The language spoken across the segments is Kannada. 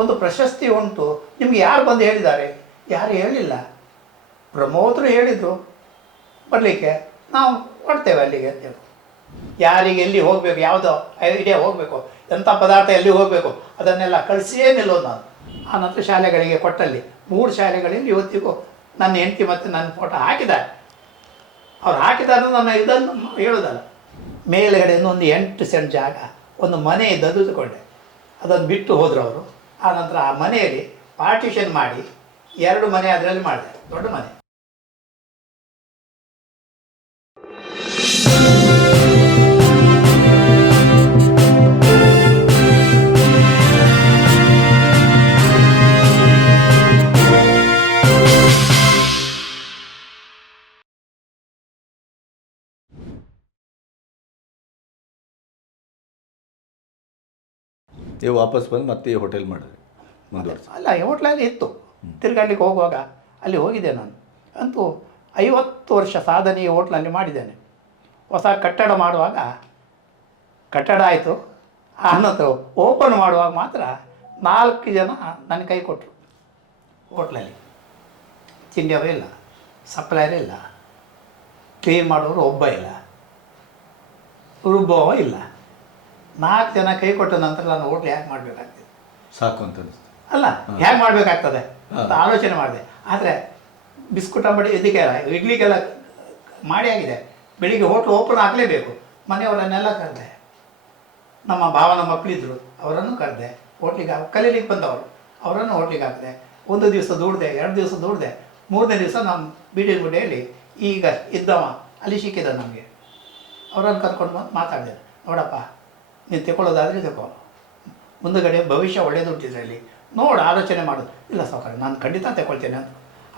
ಒಂದು ಪ್ರಶಸ್ತಿ ಉಂಟು, ನಿಮಗೆ ಯಾರು ಬಂದು ಹೇಳಿದ್ದಾರೆ? ಯಾರು ಹೇಳಿಲ್ಲ. ಪ್ರಮೋದರು ಹೇಳಿದರು ಬರಲಿಕ್ಕೆ, ನಾವು ಹೊಡ್ತೇವೆ ಅಲ್ಲಿಗೆ ಅಂತೇಳಿ. ಯಾರಿಗೆ ಎಲ್ಲಿ ಹೋಗಬೇಕು, ಯಾವುದೋ ಐಡಿಯಾ ಹೋಗಬೇಕು, ಎಂಥ ಪದಾರ್ಥ ಎಲ್ಲಿ ಹೋಗಬೇಕು ಅದನ್ನೆಲ್ಲ ಕಳಿಸಿಯೇ ನಿಲ್ಲೋದು ನಾನು. ಆ ನಂತರ ಶಾಲೆಗಳಿಗೆ ಕೊಟ್ಟಲ್ಲಿ 3 ಶಾಲೆಗಳಲ್ಲಿ ಇವತ್ತಿಗೂ ನನ್ನ ಹೆಂಡತಿ ಮತ್ತು ನನ್ನ ಫೋಟೋ ಹಾಕಿದ್ದಾರೆ. ಅವ್ರು ಹಾಕಿದ್ದಾರೆ ನಾನು ಇದನ್ನು ಹೇಳೋದಲ್ಲ. ಮೇಲುಗಡೆಯಿಂದ ಒಂದು 8 ಸೆಂಟ್ ಜಾಗ, ಒಂದು ಮನೆ ಇದ್ದದ್ದು ತಗೊಂಡೆ. ಅದನ್ನು ಬಿಟ್ಟು ಹೋದರು ಅವರು. ಆನಂತರ ಆ ಮನೆಯಲ್ಲಿ ಪಾರ್ಟಿಷನ್ ಮಾಡಿ 2 ಮನೆ ಅದರಲ್ಲಿ ಮಾಡಿದೆ, ದೊಡ್ಡ ಮನೆ. ನೀವು ವಾಪಸ್ ಬಂದು ಮತ್ತೆ ಈ ಹೋಟೆಲ್ ಮಾಡಿದ್ರಿ ಮುಂದುವರೆಸಿ? ಅಲ್ಲ, ಹೋಟ್ಲಲ್ಲಿ ಇತ್ತು. ತಿರುಗಾಡ್ಲಿಕ್ಕೆ ಹೋಗುವಾಗ ಅಲ್ಲಿ ಹೋಗಿದ್ದೆ ನಾನು. ಅಂತೂ 50 ವರ್ಷ ಸಾಧನೆ ಈ ಹೋಟ್ಲಲ್ಲಿ ಮಾಡಿದ್ದೇನೆ. ಹೊಸ ಕಟ್ಟಡ ಮಾಡುವಾಗ ಕಟ್ಟಡ ಆಯಿತು. ಆನಂತರ ಓಪನ್ ಮಾಡುವಾಗ ಮಾತ್ರ 4 ಜನ ನನ್ನ ಕೈ ಕೊಟ್ಟರು. ಹೋಟ್ಲಲ್ಲಿ ತಿಂಡಿಯವರು ಇಲ್ಲ, ಸಪ್ಲೈಯರ್ ಇಲ್ಲ, ಕ್ಲೀನ್ ಮಾಡೋರು ಒಬ್ಬ ಇಲ್ಲ, ರುಬ್ಬವ ಇಲ್ಲ. 4 ಜನ ಕೈ ಕೊಟ್ಟ ನಂತರ ನಾನು ಹೋಟ್ಲ್ ಹೇಗೆ ಮಾಡಬೇಕಾಗ್ತದೆ? ಸಾಕು ಅಂತ ಅನಿಸ್ತು. ಅಲ್ಲ, ಹೇಗೆ ಮಾಡಬೇಕಾಗ್ತದೆ ಅಂತ ಆಲೋಚನೆ ಮಾಡಿದೆ. ಆದರೆ ಬಿಸ್ಕುಟ್ ಅಂಬಡಿ ಇದಕ್ಕೆಲ್ಲ ಇಡ್ಲಿಗೆಲ್ಲ ಮಾಡಿ ಆಗಿದೆ. ಬೆಳಿಗ್ಗೆ ಹೋಟ್ಲು ಓಪನ್ ಆಗಲೇಬೇಕು. ಮನೆಯವರನ್ನೆಲ್ಲ ಕರೆದೆ, ನಮ್ಮ ಭಾವನ ಮಕ್ಕಳಿದ್ರು ಅವರನ್ನು ಕರೆದೆ. ಹೋಟ್ಲಿಗೆ ಕಲೀಲಿಕ್ಕೆ ಬಂದವರು ಅವರನ್ನು ಹೋಟ್ಲಿಗೆ ಹಾಕಿದೆ. 1 ದಿವಸ ದೂಡಿದೆ, 2 ದಿವಸ ದೂಡಿದೆ. 3ನೇ ದಿವಸ ನಮ್ಮ ಬೀಡಿನ ಗುಡಿಯಲ್ಲಿ ಈಗ ಇದ್ದವ ಅಲ್ಲಿ ಸಿಕ್ಕಿದ ನಮಗೆ. ಅವರನ್ನು ಕರ್ಕೊಂಡು ಬಂದು ಮಾತಾಡಿದೆ. ನೋಡಪ್ಪ, ನೀನು ತಗೊಳ್ಳೋದಾದರೆ ತಗೋ, ಮುಂದುಗಡೆ ಭವಿಷ್ಯ ಒಳ್ಳೆಯದುಂಟಿದ್ರಲ್ಲಿ ನೋಡು, ಆಲೋಚನೆ ಮಾಡೋದು. ಇಲ್ಲ ಸಾವುಕಾರ, ನಾನು ಖಂಡಿತ ತಗೊಳ್ತೇನೆ ಅಂತ.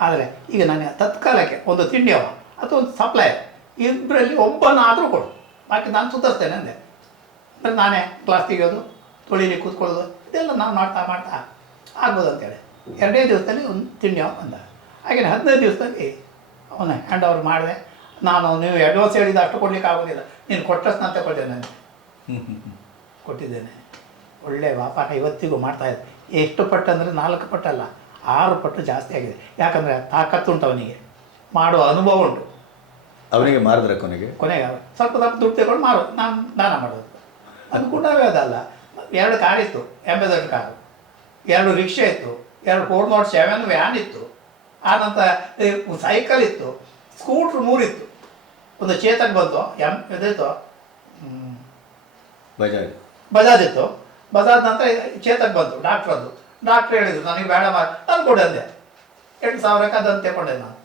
ಆದರೆ ಈಗ ನಾನು ತತ್ಕಾಲಕ್ಕೆ ಒಂದು ತಿಂಡಿಯವ ಅಥವಾ ಒಂದು ಸಪ್ಲೈಯರ್, ಇಬ್ಬರಲ್ಲಿ ಒಬ್ಬನಾದರೂ ಕೊಡು, ಬಾಕಿ ನಾನು ಸುಧಾರಿಸ್ತೇನೆ ಅಂದೆ. ಅಂದರೆ ನಾನೇ ಕ್ಲಾಸ್ ತೆಗೆಯೋದು, ತೊಳಿಲಿಕ್ಕೆ ಕೂತ್ಕೊಳ್ಳೋದು, ಇದೆಲ್ಲ ನಾನು ಮಾಡ್ತಾ ಆಗ್ಬೋದು ಅಂತೇಳಿ 2 ದಿವಸದಲ್ಲಿ ಒಂದು ತಿಂಡಿಯವ ಬಂದ. ಹಾಗೆ 15 ದಿವಸದಲ್ಲಿ ಅವನ ಹ್ಯಾಂಡ್ ಓವರ್ ಮಾಡಿದೆ. ನಾನು ನೀವು ಅಡ್ವಾನ್ಸ್ ಹೇಳಿದ ಅಷ್ಟು ಕೊಡಲಿಕ್ಕೆ ಆಗೋದಿಲ್ಲ, ನೀನು ಕೊಟ್ಟಷ್ಟು ನಾನು ತಗೊಳ್ತೇನೆ ಅಂತ ಕೊಟ್ಟಿದ್ದೇನೆ. ಒಳ್ಳೆಯ ವ್ಯಾಪಾರ ಇವತ್ತಿಗೂ ಮಾಡ್ತಾಯಿದ್ದೆ. ಎಷ್ಟು ಪಟ್ಟು ಅಂದರೆ 4 ಪಟ್ಟಲ್ಲ, 6 ಪಟ್ಟು ಜಾಸ್ತಿ ಆಗಿದೆ. ಯಾಕಂದರೆ ತಾಕತ್ತುಂಟು ಅವನಿಗೆ, ಮಾಡುವ ಅನುಭವ ಉಂಟು ಅವನಿಗೆ. ಮಾರಿದ್ರೆ ಕೊನೆಗೆ ಸ್ವಲ್ಪ ದುಡ್ಡು ತಗೊಂಡು ನಾನು ದಾನ ಮಾಡೋದು. ಅದು ಕೂಡ ಅದಲ್ಲ. 2 ಕಾರ್ ಇತ್ತು, ಎಂಬೆದೆಡ್ ಕಾರು, 2 ರಿಕ್ಷಾ ಇತ್ತು, 2 407 ವ್ಯಾನ್ ಇತ್ತು, ಆನಂತರ ಸೈಕಲ್ ಇತ್ತು, ಸ್ಕೂಟ್ರ್ 3 ಇತ್ತು. ಒಂದು ಚೇತಕ್ ಬಂತು, ಇದಿತ್ತು ಬಜಾಜ್ ಇತ್ತು. ಬಜಾಜ್ ನಂತರ ಚೇತಕ್ ಬಂತು, ಡಾಕ್ಟ್ರದ್ದು. ಡಾಕ್ಟ್ರ್ ಹೇಳಿದ್ರು ನನಗೆ ಬೇಡ ಮಾಡಿ ನಾನು ಕೊಡೆ ಅಂದೆ. 8,000ಕ್ಕೆ ಅದನ್ನು ತಗೊಂಡೆ ನಾನು.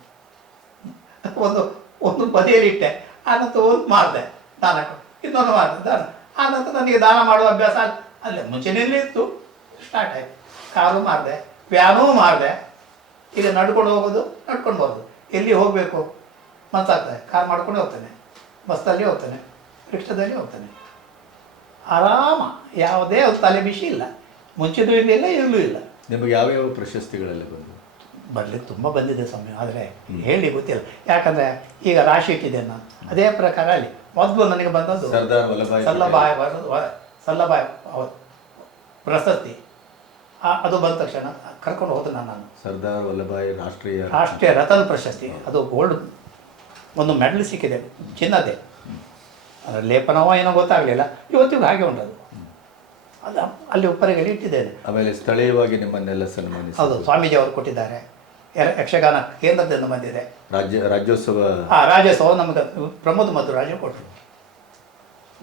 ಒಂದು ಬದಿಯಲ್ಲಿ ಇಟ್ಟೆ. ಆನಂತರ ಒಂದು ಮಾರಿದೆ ದಾನ, ಇನ್ನೊಂದು ಮಾರಿದೆ ದಾನ. ಆನಂತರ ನನಗೆ ದಾನ ಮಾಡುವ ಅಭ್ಯಾಸ ಅಲ್ಲೇ ಮುಂಚೆನೇ ಇತ್ತು, ಸ್ಟಾರ್ಟ್ ಆಯಿತು. ಕಾರು ಮಾರಿದೆ, ವ್ಯಾನೂ ಮಾರಿದೆ. ಈಗ ನಡ್ಕೊಂಡು ಹೋಗೋದು, ನಡ್ಕೊಂಡು ಬರೋದು. ಎಲ್ಲಿ ಹೋಗಬೇಕು ಮನಸ್ಸಾಗ್ತದೆ, ಕಾರ್ ಮಾಡ್ಕೊಂಡು ಹೋಗ್ತೇನೆ, ಬಸ್ಸಲ್ಲಿ ಹೋಗ್ತೇನೆ, ರಿಕ್ಷಾದಲ್ಲಿ ಹೋಗ್ತೇನೆ, ಆರಾಮ. ಯಾವುದೇ ಒಂದು ತಲೆ ಬಿಸಿ ಇಲ್ಲ. ಮುಂಚೆನೂ ಇರಲಿಲ್ಲ, ಇರಲೂ ಇಲ್ಲ. ನಿಮಗೆ ಯಾವ್ಯಾವ ಪ್ರಶಸ್ತಿಗಳೆಲ್ಲ ಬಂದು? ಬರಲಿಕ್ಕೆ ತುಂಬ ಬಂದಿದೆ ಸಮಯ, ಆದರೆ ಹೇಳಿ ಗೊತ್ತಿಲ್ಲ. ಯಾಕಂದರೆ ಈಗ ರಾಶಿ ಇಟ್ಟಿದ್ದೇನೆ ನಾನು. ಅದೇ ಪ್ರಕಾರ ಅಲ್ಲಿ ಮೊದಲು ನನಗೆ ಬಂದದ್ದು ಸರ್ದಾರ್ ಸಲ್ಲಭಾಯ್ ಪ್ರಶಸ್ತಿ. ಅದು ಬಂದ ತಕ್ಷಣ ಕರ್ಕೊಂಡು ಹೋದ ನಾನು. ಸರ್ದಾರ್ ವಲ್ಲಭಾಯ್ ರಾಷ್ಟ್ರೀಯ ರತನ್ ಪ್ರಶಸ್ತಿ, ಅದು ಗೋಲ್ಡ್ ಒಂದು ಮೆಡಲ್ ಸಿಕ್ಕಿದೆ, ಚಿನ್ನದೇ. ಅದರ ಲೇಪನವೋ ಏನೋ ಗೊತ್ತಾಗಲಿಲ್ಲ, ಇವತ್ತಿಗೂ ಹಾಗೆ ಉಂಟದು. ಅದು ಅಲ್ಲಿ ಉಪ್ಪರಿಗೆಲ್ಲಿ ಇಟ್ಟಿದ್ದೇನೆ. ಆಮೇಲೆ ಸ್ಥಳೀಯವಾಗಿ ನಿಮ್ಮನ್ನೆಲ್ಲ ಸನ್ಮಾನಿಸಿ. ಹೌದು, ಸ್ವಾಮೀಜಿ ಅವರು ಕೊಟ್ಟಿದ್ದಾರೆ. ಯಕ್ಷಗಾನ ಕೇಂದ್ರದಿಂದ ಬಂದಿದೆ. ರಾಜ್ಯೋತ್ಸವ ನಮಗೆ ಪ್ರಮೋದ್ ಮಧುರಾಜು ಕೊಟ್ಟರು.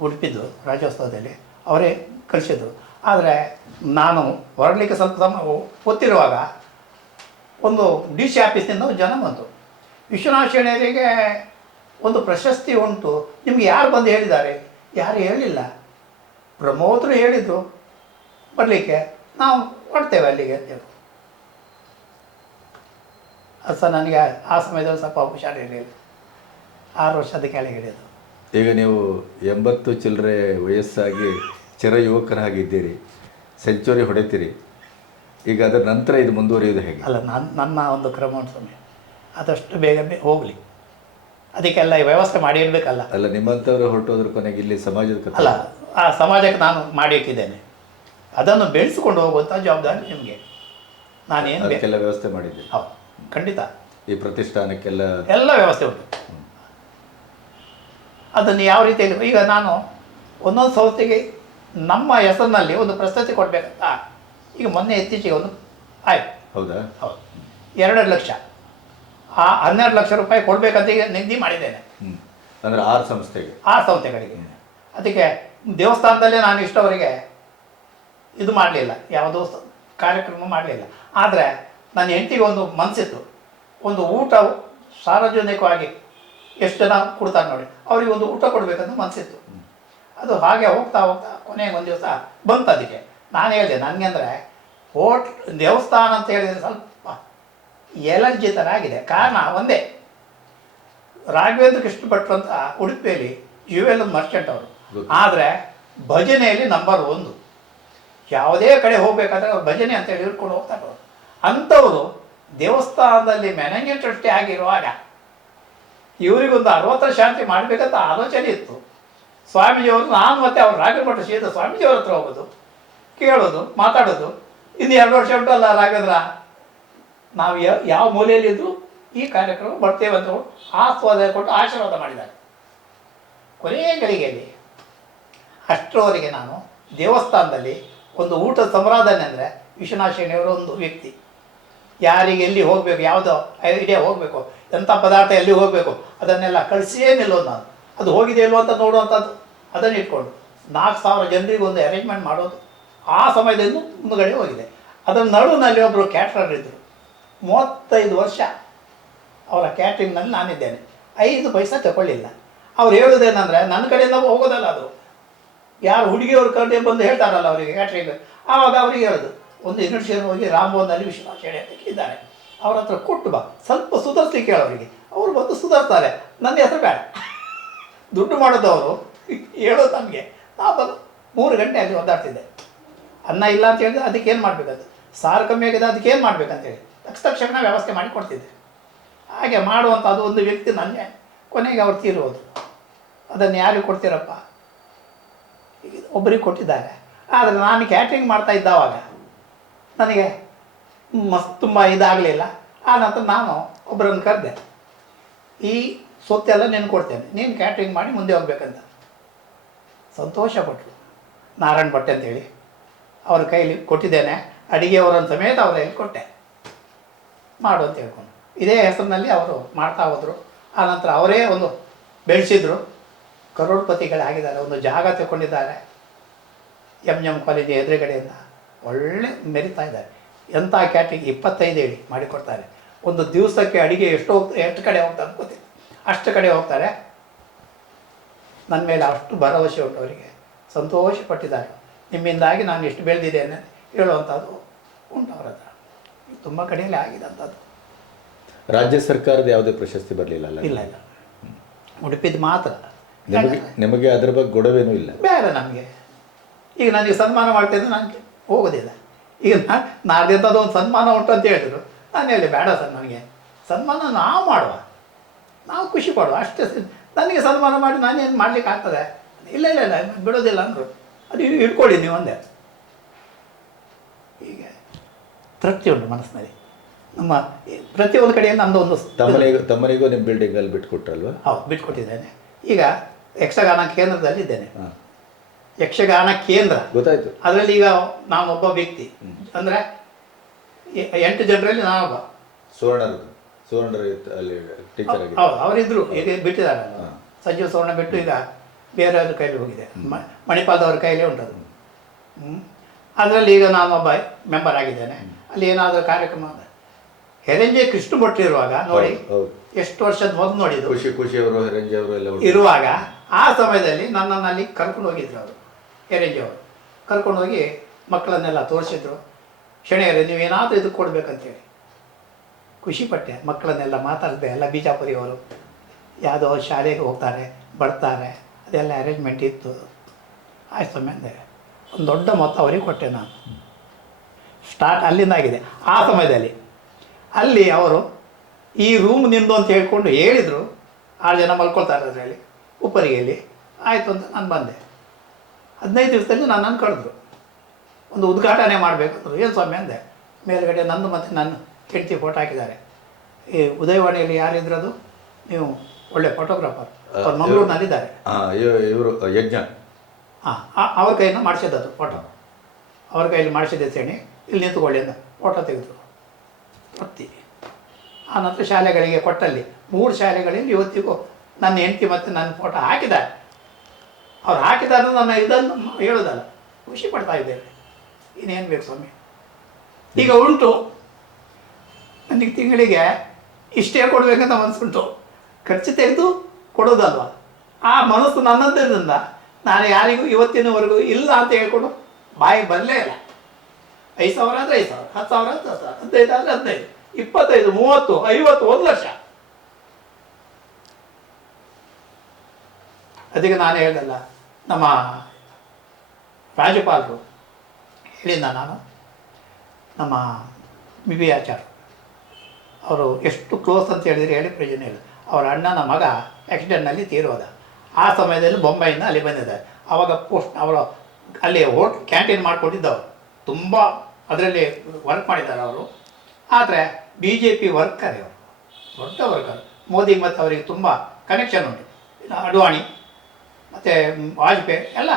ಉಡುಪಿದ್ದು ರಾಜ್ಯೋತ್ಸವದಲ್ಲಿ ಅವರೇ ಕಳಿಸಿದ್ರು. ಆದರೆ ನಾನು ಹೊರಡಲಿಕ್ಕೆ ಸ್ವಲ್ಪ ಗೊತ್ತಿರುವಾಗ ಒಂದು DC ಆಫೀಸಿಂದ ಜನ ಬಂತು, ವಿಶ್ವನಾಥ್ ಶೆಣೆಯರಿಗೆ ಒಂದು ಪ್ರಶಸ್ತಿ ಉಂಟು, ನಿಮಗೆ ಯಾರು ಬಂದು ಹೇಳಿದ್ದಾರೆ? ಯಾರು ಹೇಳಿಲ್ಲ. ಪ್ರಮೋದರು ಹೇಳಿದರು ಬರಲಿಕ್ಕೆ, ನಾವು ಹೊಡ್ತೇವೆ ಅಲ್ಲಿಗೆ ಅಂತೇಳಿ. ಅದು ಸಹ ನನಗೆ ಆ ಸಮಯದಲ್ಲಿ ಸ್ವಲ್ಪ ಹುಷಾರಿರಲಿಲ್ಲ. 6 ವರ್ಷದ ಕೆಳಗೆ ಹಿಡಿಯೋದು. ಈಗ ನೀವು 80 ಚಿಲ್ಲರೆ ವಯಸ್ಸಾಗಿ ಚಿರ ಯುವಕರಾಗಿದ್ದೀರಿ, ಸೆಂಚುರಿ ಹೊಡಿತೀರಿ. ಈಗ ಅದರ ನಂತರ ಇದು ಮುಂದುವರಿಯೋದು ಹೇಗೆ? ಅಲ್ಲ, ನನ್ನ ಒಂದು ಕ್ರಮ ಸಮಯ ಆದಷ್ಟು ಬೇಗ ಹೋಗಲಿ, ಅದಕ್ಕೆಲ್ಲ ವ್ಯವಸ್ಥೆ ಮಾಡಿ ಇರಬೇಕಲ್ಲ. ಅಲ್ಲ, ನಿಮ್ಮಂಥವ್ರು ಹೊರಟೋದ್ರ ಕೊನೆಗೆ ಇಲ್ಲಿ ಸಮಾಜದ ಅಲ್ಲ, ಆ ಸಮಾಜಕ್ಕೆ ನಾನು ಮಾಡಿ ಇಟ್ಟಿದ್ದೇನೆ. ಅದನ್ನು ಬೆಳೆಸ್ಕೊಂಡು ಹೋಗುವಂಥ ಜವಾಬ್ದಾರಿ ನಿಮಗೆ. ನಾನೇನು ಅದಕ್ಕೆಲ್ಲ ವ್ಯವಸ್ಥೆ ಮಾಡಿದ್ದೆ. ಹೌದು, ಖಂಡಿತ. ಈ ಪ್ರತಿಷ್ಠಾನಕ್ಕೆಲ್ಲ ಎಲ್ಲ ವ್ಯವಸ್ಥೆ ಉಂಟು. ಅದನ್ನು ಯಾವ ರೀತಿಯಲ್ಲಿ ಈಗ ನಾನು ಒಂದೊಂದು ಸಂಸ್ಥೆಗೆ ನಮ್ಮ ಹೆಸರಿನಲ್ಲಿ ಒಂದು ಪ್ರಶಸ್ತಿ ಕೊಡಬೇಕಂತ ಈಗ ಮೊನ್ನೆ ಇತ್ತೀಚೆಗೆ ಒಂದು ಆಯ್ತು. ಹೌದಾ? ಹೌದು, 2 ಲಕ್ಷ, ಆ 12 ಲಕ್ಷ ರೂಪಾಯಿ ಕೊಡಬೇಕಂತ ಈಗ ನಿಗದಿ ಮಾಡಿದ್ದೇನೆ. ಅಂದರೆ 6 ಸಂಸ್ಥೆಗೆ, 6 ಸಂಸ್ಥೆಗಳಿಗೆ. ಅದಕ್ಕೆ ದೇವಸ್ಥಾನದಲ್ಲೇ ನಾನು ಇಷ್ಟವರೆಗೆ ಇದು ಮಾಡಲಿಲ್ಲ, ಯಾವುದೋ ಕಾರ್ಯಕ್ರಮ ಮಾಡಲಿಲ್ಲ. ಆದರೆ ನನ್ನ ಹೆಂಡತಿಗೆ ಒಂದು ಮನಸ್ಸಿತ್ತು, ಒಂದು ಊಟ ಸಾರ್ವಜನಿಕವಾಗಿ ಎಷ್ಟು ಜನ ಕೊಡ್ತಾರೆ ನೋಡಿ, ಅವರಿಗೆ ಒಂದು ಊಟ ಕೊಡಬೇಕಂತ ಮನಸ್ಸಿತ್ತು. ಅದು ಹಾಗೆ ಹೋಗ್ತಾ ಹೋಗ್ತಾ ಕೊನೆಗೆ ಒಂದು ದಿವಸ ಬಂತು. ಅದಕ್ಕೆ ನಾನು ಹೇಳಿದೆ, ನನಗೆ ಅಂದರೆ ದೇವಸ್ಥಾನ ಅಂತ ಹೇಳಿದರೆ ಸ್ವಲ್ಪ ಎಲರ್ಜಿ ಥರ ಆಗಿದೆ. ಕಾರಣ ಒಂದೇ, ರಾಘವೇಂದ್ರ ಕೃಷ್ಣ ಭಟ್ರು ಅಂತ ಉಡುಪಿಯಲ್ಲಿ ಜ್ಯುವೆಲ್ ಮರ್ಚೆಂಟ್ ಅವರು. ಆದರೆ ಭಜನೆಯಲ್ಲಿ ನಂಬರ್ 1. ಯಾವುದೇ ಕಡೆ ಹೋಗಬೇಕಾದ್ರೆ ಅವ್ರು ಭಜನೆ ಅಂತೇಳಿ ಹಿಡ್ಕೊಂಡು ಹೋಗ್ತಾರೆ ಅವರು. ಅಂಥವರು ದೇವಸ್ಥಾನದಲ್ಲಿ ಮ್ಯಾನೇಜಿಂಗ್ ಟ್ರಸ್ಟಿ ಆಗಿರುವಾಗ ಇವರಿಗೊಂದು 60 ಶಾಂತಿ ಮಾಡಬೇಕಂತ ಆಲೋಚನೆ ಇತ್ತು. ಸ್ವಾಮೀಜಿಯವರು, ನಾನು ಮತ್ತು ಅವ್ರು ರಾಘವೇಂದ್ರ ಸೀದಾ ಸ್ವಾಮೀಜಿಯವ್ರ ಹತ್ರ ಹೋಗೋದು, ಕೇಳೋದು, ಮಾತಾಡೋದು. ಇನ್ನು 2 ವರ್ಷ ಉಂಟಲ್ಲ ರಾಘವೇಂದ್ರ, ನಾವು ಯಾವ ಮೂಲೆಯಲ್ಲಿದ್ದರೂ ಈ ಕಾರ್ಯಕ್ರಮ ಬರ್ತೇವೆ ಅಂತ ಆಸ್ವಾದ ಕೊಟ್ಟು ಆಶೀರ್ವಾದ ಮಾಡಿದ್ದಾರೆ. ಕೊನೆಯ ಗಳಿಗೆಯಲ್ಲಿ ಅಷ್ಟರವರೆಗೆ ನಾನು ದೇವಸ್ಥಾನದಲ್ಲಿ ಒಂದು ಊಟದ ಸಂರಾಧನೆ ಅಂದರೆ ವಿಶ್ವನಾಥ ಶೆಣಿಯವರ ಒಂದು ವ್ಯಕ್ತಿ. ಯಾರಿಗೆ ಎಲ್ಲಿ ಹೋಗಬೇಕು, ಯಾವುದೋ ಐಡಿಯಾ ಹೋಗಬೇಕು, ಎಂಥ ಪದಾರ್ಥ ಎಲ್ಲಿ ಹೋಗಬೇಕು ಅದನ್ನೆಲ್ಲ ಕಳಿಸಿಯೇ ನಿಲ್ಲೋದು ನಾನು. ಅದು ಹೋಗಿದೆ ಇಲ್ವೋ ಅಂತ ನೋಡುವಂಥದ್ದು, ಅದನ್ನು ಇಟ್ಕೊಂಡು 4,000 ಜನರಿಗೆ ಒಂದು ಅರೇಂಜ್ಮೆಂಟ್ ಮಾಡೋದು. ಆ ಸಮಯದಿಂದ ಮುಂದುಗಡೆ ಹೋಗಿದೆ. ಅದರ ನಡುವಿನಲ್ಲಿ ಒಬ್ಬರು ಕ್ಯಾಟ್ರರ್ ಇದ್ದರು, 35 ವರ್ಷ ಅವರ ಕ್ಯಾಟ್ರಿಂಗ್ನಲ್ಲಿ ನಾನಿದ್ದೇನೆ. 5 ಪೈಸಾ ತಗೊಳ್ಳಿಲ್ಲ. ಅವ್ರು ಹೇಳೋದೇನೆಂದರೆ, ನನ್ನ ಕಡೆಯಿಂದ ಹೋಗೋದಲ್ಲ ಅದು, ಯಾರು ಹುಡುಗಿಯವ್ರ ಕಡೆ ಬಂದು ಹೇಳ್ತಾರಲ್ಲ ಅವರಿಗೆ ಕ್ಯಾಟ್ರಿಂಗ್, ಆವಾಗ ಅವ್ರಿಗೆ ಹೇಳೋದು, ಒಂದು ಯೂನಿವರ್ಸಿಟಿ ಹೋಗಿ ರಾಮಭವನದಲ್ಲಿ ವಿಶ್ವನಾಥ ಶೆಣಿ ಅಂತ ಇದ್ದಾರೆ, ಅವ್ರ ಹತ್ರ ಕೊಟ್ಟು ಬಾ, ಸ್ವಲ್ಪ ಸುಧಾರಿಸ್ಲಿಕ್ಕೆ ಹೇಳೋರಿಗೆ. ಅವ್ರು ಬಂದು ಸುಧಾರಿಸ್ತಾರೆ, ನನ್ನ ಹೆಸರು ಬೇಡ. ದುಡ್ಡು ಮಾಡೋದವರು ಹೇಳೋದು ನಮಗೆ. ನಾವು ಬಂದು 3 ಗಂಟೆ ಅಲ್ಲಿ ಒದ್ದಾಡ್ತಿದ್ದೆ. ಅನ್ನ ಇಲ್ಲ ಅಂತ ಹೇಳಿದ್ರೆ ಅದಕ್ಕೇನು ಮಾಡಬೇಕಂತ, ಸಾರು ಕಮ್ಮಿ ಆಗಿದೆ ಅದಕ್ಕೇನು ಮಾಡಬೇಕಂತೇಳಿ ತಕ್ಷಣ ವ್ಯವಸ್ಥೆ ಮಾಡಿ ಕೊಡ್ತಿದ್ದೆ. ಹಾಗೆ ಮಾಡುವಂಥ ಅದು ಒಂದು ವ್ಯಕ್ತಿ ನನ್ನೇ. ಕೊನೆಗೆ ಅವ್ರು ತೀರೋದು. ಅದನ್ನು ಯಾರಿಗೆ ಕೊಡ್ತೀರಪ್ಪ? ಈಗ ಒಬ್ಬರಿಗೆ ಕೊಟ್ಟಿದ್ದಾರೆ. ಆದರೆ ನಾನು ಕ್ಯಾಟ್ರಿಂಗ್ ಮಾಡ್ತಾ ಇದ್ದಾವಾಗ ನನಗೆ ತುಂಬ ಇದಾಗಲಿಲ್ಲ. ಆ ನಂತರ ನಾನು ಒಬ್ಬರನ್ನು ಕರೆದೆ, ಈ ಸೊತ್ತೆಲ್ಲ ನೀನು ಕೊಡ್ತೇನೆ, ನೀನು ಕ್ಯಾಟ್ರಿಂಗ್ ಮಾಡಿ ಮುಂದೆ ಹೋಗ್ಬೇಕಂತ. ಸಂತೋಷಪಟ್ಟರು. ನಾರಾಯಣ್ ಭಟ್ ಅಂತೇಳಿ ಅವ್ರ ಕೈಲಿ ಕೊಟ್ಟಿದ್ದೇನೆ, ಅಡಿಗೆಯವರನ್ನು ಸಮೇತ ಅವರ ಕೈಲಿ ಕೊಟ್ಟೆ, ಮಾಡು ಅಂತ ಹೇಳ್ಕೊಂಡು. ಇದೇ ಹೆಸರಿನಲ್ಲಿ ಅವರು ಮಾಡ್ತಾ ಹೋದರು. ಆನಂತರ ಅವರೇ ಒಂದು ಬೆಳೆಸಿದ್ರು, ಕರೋಡ್ಪತಿಗಳಾಗಿದ್ದಾರೆ. ಒಂದು ಜಾಗ ತಗೊಂಡಿದ್ದಾರೆ ಎಂ ಕಾಲೇಜ್ ಎದುರುಗಡೆಯಿಂದ, ಒಳ್ಳೆ ಮೆರಿತಾ ಇದ್ದಾರೆ. ಎಂಥ ಕ್ಯಾಟ್ರಿಂಗ್ 25 ಹೇಳಿ ಮಾಡಿಕೊಡ್ತಾರೆ. ಒಂದು ದಿವಸಕ್ಕೆ ಅಡುಗೆ ಎಷ್ಟು ಕಡೆ ಹೋಗ್ತಾರೆ ಗೊತ್ತಿಲ್ಲ, ಅಷ್ಟು ಕಡೆ ಹೋಗ್ತಾರೆ. ನನ್ನ ಮೇಲೆ ಅಷ್ಟು ಭರವಸೆ ಉಂಟು ಅವರಿಗೆ. ಸಂತೋಷಪಟ್ಟಿದ್ದಾರೆ. ನಿಮ್ಮಿಂದಾಗಿ ನಾನು ಎಷ್ಟು ಬೆಳೆದಿದ್ದೇನೆ ಹೇಳುವಂಥದ್ದು ಉಂಟು ಅವರ ಹತ್ರ. ತುಂಬ ಕಡೆಯಲ್ಲಿ ಆಗಿದೆ ಅಂಥದ್ದು. ರಾಜ್ಯ ಸರ್ಕಾರದ ಯಾವುದೇ ಪ್ರಶಸ್ತಿ ಬರಲಿಲ್ಲ? ಇಲ್ಲ ಇಲ್ಲ, ಉಡುಪಿದು ಮಾತ್ರ. ನಿಮಗೆ ಅದರ ಬಗ್ಗೆ ಗೊಡವೇನೂ ಇಲ್ಲ? ಬೇಡ ನಮಗೆ. ಈಗ ನನಗೆ ಸನ್ಮಾನ ಮಾಡ್ತಾಯಿದ್ದು ನನಗೆ ಹೋಗೋದಿಲ್ಲ. ಈಗ ನಾಡ್ದಿಂಥದ್ದು ಒಂದು ಸನ್ಮಾನ ಉಂಟು ಅಂತ ಹೇಳಿದ್ರು, ನಾನು ಹೇಳಿ ಬೇಡ ಸರ್, ನನಗೆ ಸನ್ಮಾನ ನಾವು ಮಾಡುವ, ನಾವು ಖುಷಿ ಪಡುವ ಅಷ್ಟೇ. ನನಗೆ ಸನ್ಮಾನ ಮಾಡಿ ನಾನೇನು ಮಾಡಲಿಕ್ಕೆ ಆಗ್ತದೆ? ಇಲ್ಲ ಇಲ್ಲ ಇಲ್ಲ ಬಿಡೋದಿಲ್ಲ ಅಂದರು. ಅದು ಇಟ್ಕೊಳ್ಳಿ ನೀವು ಒಂದೇ. ಹೀಗೆ ತೃಪ್ತಿ ಉಂಟು ಮನಸ್ಸಿನಲ್ಲಿ. ನಮ್ಮ ಪ್ರತಿಯೊಂದು ಕಡೆಯಿಂದ ನಮ್ಮದು ಒಂದು ತಮ್ಮನಿಗೂ ನಿಮ್ಮ ಬಿಲ್ಡಿಂಗಲ್ಲಿ ಬಿಟ್ಕೊಟ್ರಲ್ವ? ಹೌದು, ಬಿಟ್ಕೊಟ್ಟಿದ್ದೇನೆ. ಈಗ ಯಕ್ಷಗಾನ ಕೇಂದ್ರದಲ್ಲಿ ಇದ್ದೇನೆ. ಯಕ್ಷಗಾನ ಕೇಂದ್ರ ಗೊತ್ತಾಯ್ತು. ಅದರಲ್ಲಿ ಈಗ ನಾನೊಬ್ಬ ವ್ಯಕ್ತಿ, ಅಂದರೆ 8 ಜನರಲ್ಲಿ ನಾನೊಬ್ಬ. ಸುವರ್ಣ ಅಲ್ಲಿ ಟೀಚರ್ ಆಗಿ. ಹೌದು, ಅವರಿದ್ದರು, ಈಗ ಬಿಟ್ಟಿದ್ದಾರೆ. ಸಂಜೀವ ಸುವರ್ಣ ಬಿಟ್ಟು ಈಗ ಬೇರೆಯವ್ರ ಕೈಲಿ ಹೋಗಿದೆ, ಮಣಿಪಾಲದವ್ರ ಕೈಲೇ ಉಂಟದು. ಅದರಲ್ಲಿ ಈಗ ನಾನೊಬ್ಬ ಮೆಂಬರ್ ಆಗಿದ್ದೇನೆ. ಅಲ್ಲಿ ಏನಾದರೂ ಕಾರ್ಯಕ್ರಮ ಹೆರಂಜೆ ಕೃಷ್ಣ ಭಟ್ರು ಇರುವಾಗ ನೋಡಿ, ಎಷ್ಟು ವರ್ಷದ ಮೊದಲು ನೋಡಿದ್ದು, ಖುಷಿಯವರು ಹೆರಂಜೆ ಅವರು ಎಲ್ಲ ಇರುವಾಗ ಆ ಸಮಯದಲ್ಲಿ ನನ್ನನ್ನು ಅಲ್ಲಿ ಕರ್ಕೊಂಡು ಹೋಗಿದ್ರು ಅವರು. ಹೆರಂಜೆ ಅವರು ಕರ್ಕೊಂಡು ಹೋಗಿ ಮಕ್ಕಳನ್ನೆಲ್ಲ ತೋರಿಸಿದ್ರು. ಶೆಣಿಯರೇ ನೀವೇನಾದರೂ ಇದಕ್ಕೆ ಕೊಡಬೇಕಂತೇಳಿ ಖುಷಿಪಟ್ಟೆ. ಮಕ್ಕಳನ್ನೆಲ್ಲ ಮಾತಾಡಿದೆ. ಎಲ್ಲ ಬಿಜಾಪುರಿಯವರು ಯಾವುದೋ ಶಾಲೆಗೆ ಹೋಗ್ತಾರೆ, ಬರ್ತಾರೆ, ಅದೆಲ್ಲ ಅರೇಂಜ್ಮೆಂಟ್ ಇತ್ತು. ಆಯ್ತು ಸಮಯ ಒಂದು ದೊಡ್ಡ ಮೊತ್ತ ಅವರಿಗೆ ಕೊಟ್ಟೆ ನಾನು. ಸ್ಟಾರ್ಟ್ ಅಲ್ಲಿಂದ ಆಗಿದೆ. ಆ ಸಮಯದಲ್ಲಿ ಅಲ್ಲಿ ಅವರು ಈ ರೂಮ್ ನಿಂದು ಅಂತ ಹೇಳ್ಕೊಂಡು ಹೇಳಿದರು. 6 ಜನ ಮಲ್ಕೊಳ್ತಾರೆ ಅದರಲ್ಲಿ ಉಪ್ಪರಿಗೆಯಲ್ಲಿ. ಆಯಿತು ಅಂತ ನಾನು ಬಂದೆ. 15 ದಿವಸದಲ್ಲಿ ನನ್ನನ್ನು ಕರೆದ್ರು. ಒಂದು ಉದ್ಘಾಟನೆ ಮಾಡಬೇಕು ಅಂದರು. ಏನು ಸ್ವಾಮಿ ಅಂದೆ. ಮೇಲುಗಡೆ ನಂದು ಮತ್ತು ನನ್ನ ಹೆಂಡತಿ ಫೋಟೋ ಹಾಕಿದ್ದಾರೆ. ಈ ಉದಯವಾಣಿಯಲ್ಲಿ ಯಾರಿದ್ರದು, ನೀವು ಒಳ್ಳೆ ಫೋಟೋಗ್ರಾಫರ್, ಅವ್ರು ಮಂಗಳೂರಿನಲ್ಲಿದ್ದಾರೆ. ಇವರು ಯಜ್ಞ. ಅವ್ರ ಕೈಯಿಂದ ಮಾಡಿಸಿದ್ದು ಫೋಟೋ, ಅವ್ರ ಕೈಯಲ್ಲಿ ಮಾಡಿಸಿದ್ದೆ ಸೇಣಿ, ಇಲ್ಲಿ ನಿಂತ್ಕೊಳ್ಳಿ ಅಂತ ಫೋಟೋ ತೆಗೆದ್ರು ಒತ್ತಿ. ಆ ನಂತರ ಶಾಲೆಗಳಿಗೆ ಕೊಟ್ಟಲ್ಲಿ 3 ಶಾಲೆಗಳಲ್ಲಿ ಇವತ್ತಿಗೂ ನನ್ನ ಹೆಂಡತಿ ಮತ್ತು ನನ್ನ ಫೋಟೋ ಹಾಕಿದ್ದಾರೆ. ಅವ್ರು ಹಾಕಿದ್ದಾರೆ ನನ್ನ ಇದನ್ನು ಹೇಳೋದಲ್ಲ, ಖುಷಿ ಪಡ್ತಾ ಇದ್ದೇವೆ. ಇನ್ನೇನು ಬೇಕು ಸ್ವಾಮಿ. ಈಗ ಉಂಟು ನನಗೆ ತಿಂಗಳಿಗೆ ಇಷ್ಟೇ ಕೊಡಬೇಕಂತ ಮನಸ್ಸುಂಟು, ಖರ್ಚು ತೆಗೆದು ಕೊಡೋದಲ್ವ. ಆ ಮನಸ್ಸು ನನ್ನದರಿಂದ ನಾನು ಯಾರಿಗೂ ಇವತ್ತಿನವರೆಗೂ ಇಲ್ಲ ಅಂತ ಹೇಳ್ಕೊಂಡು ಬಾಯಿಗೆ ಬರಲೇ ಇಲ್ಲ. 5,000 ಆದರೆ 5,000, 10,000 ಅಂದರೆ 10,000, 15 ಆದರೆ 15, 25, 30, 50, 1 ಲಕ್ಷ. ಅದಕ್ಕೆ ನಾನು ಹೇಳ್ದಲ್ಲ, ನಮ್ಮ ರಾಜ್ಯಪಾಲರು ಹೇಳಿದ್ದ, ನಾನು ನಮ್ಮ ಬಿ ಆಚಾರ್ಯ ಅವರು ಎಷ್ಟು ಕ್ಲೋಸ್ ಅಂತ ಹೇಳಿದರೆ ಹೇಳಿ ಪ್ರಯೋಜನ ಇಲ್ಲ. ಅವರ ಅಣ್ಣನ ಮಗ ಆಕ್ಸಿಡೆಂಟ್ನಲ್ಲಿ ತೀರೋದ. ಆ ಸಮಯದಲ್ಲಿ ಬೊಂಬೈಯಿಂದ ಅಲ್ಲಿ ಬಂದಿದ್ದಾರೆ. ಆವಾಗ ಅವರು ಅಲ್ಲಿ ಕ್ಯಾಂಟೀನ್ ಮಾಡ್ಕೊಂಡಿದ್ದವರು, ತುಂಬ ಅದರಲ್ಲಿ ವರ್ಕ್ ಮಾಡಿದ್ದಾರೆ ಅವರು. ಆದರೆ BJP ವರ್ಕರ್ ಅವರು, ದೊಡ್ಡ ವರ್ಕರ್. ಮೋದಿ ಮತ್ತು ಅವರಿಗೆ ತುಂಬ ಕನೆಕ್ಷನ್ ಉಂಟು. ಅಡ್ವಾಣಿ ಮತ್ತು ವಾಜಪೇಯಿ ಎಲ್ಲ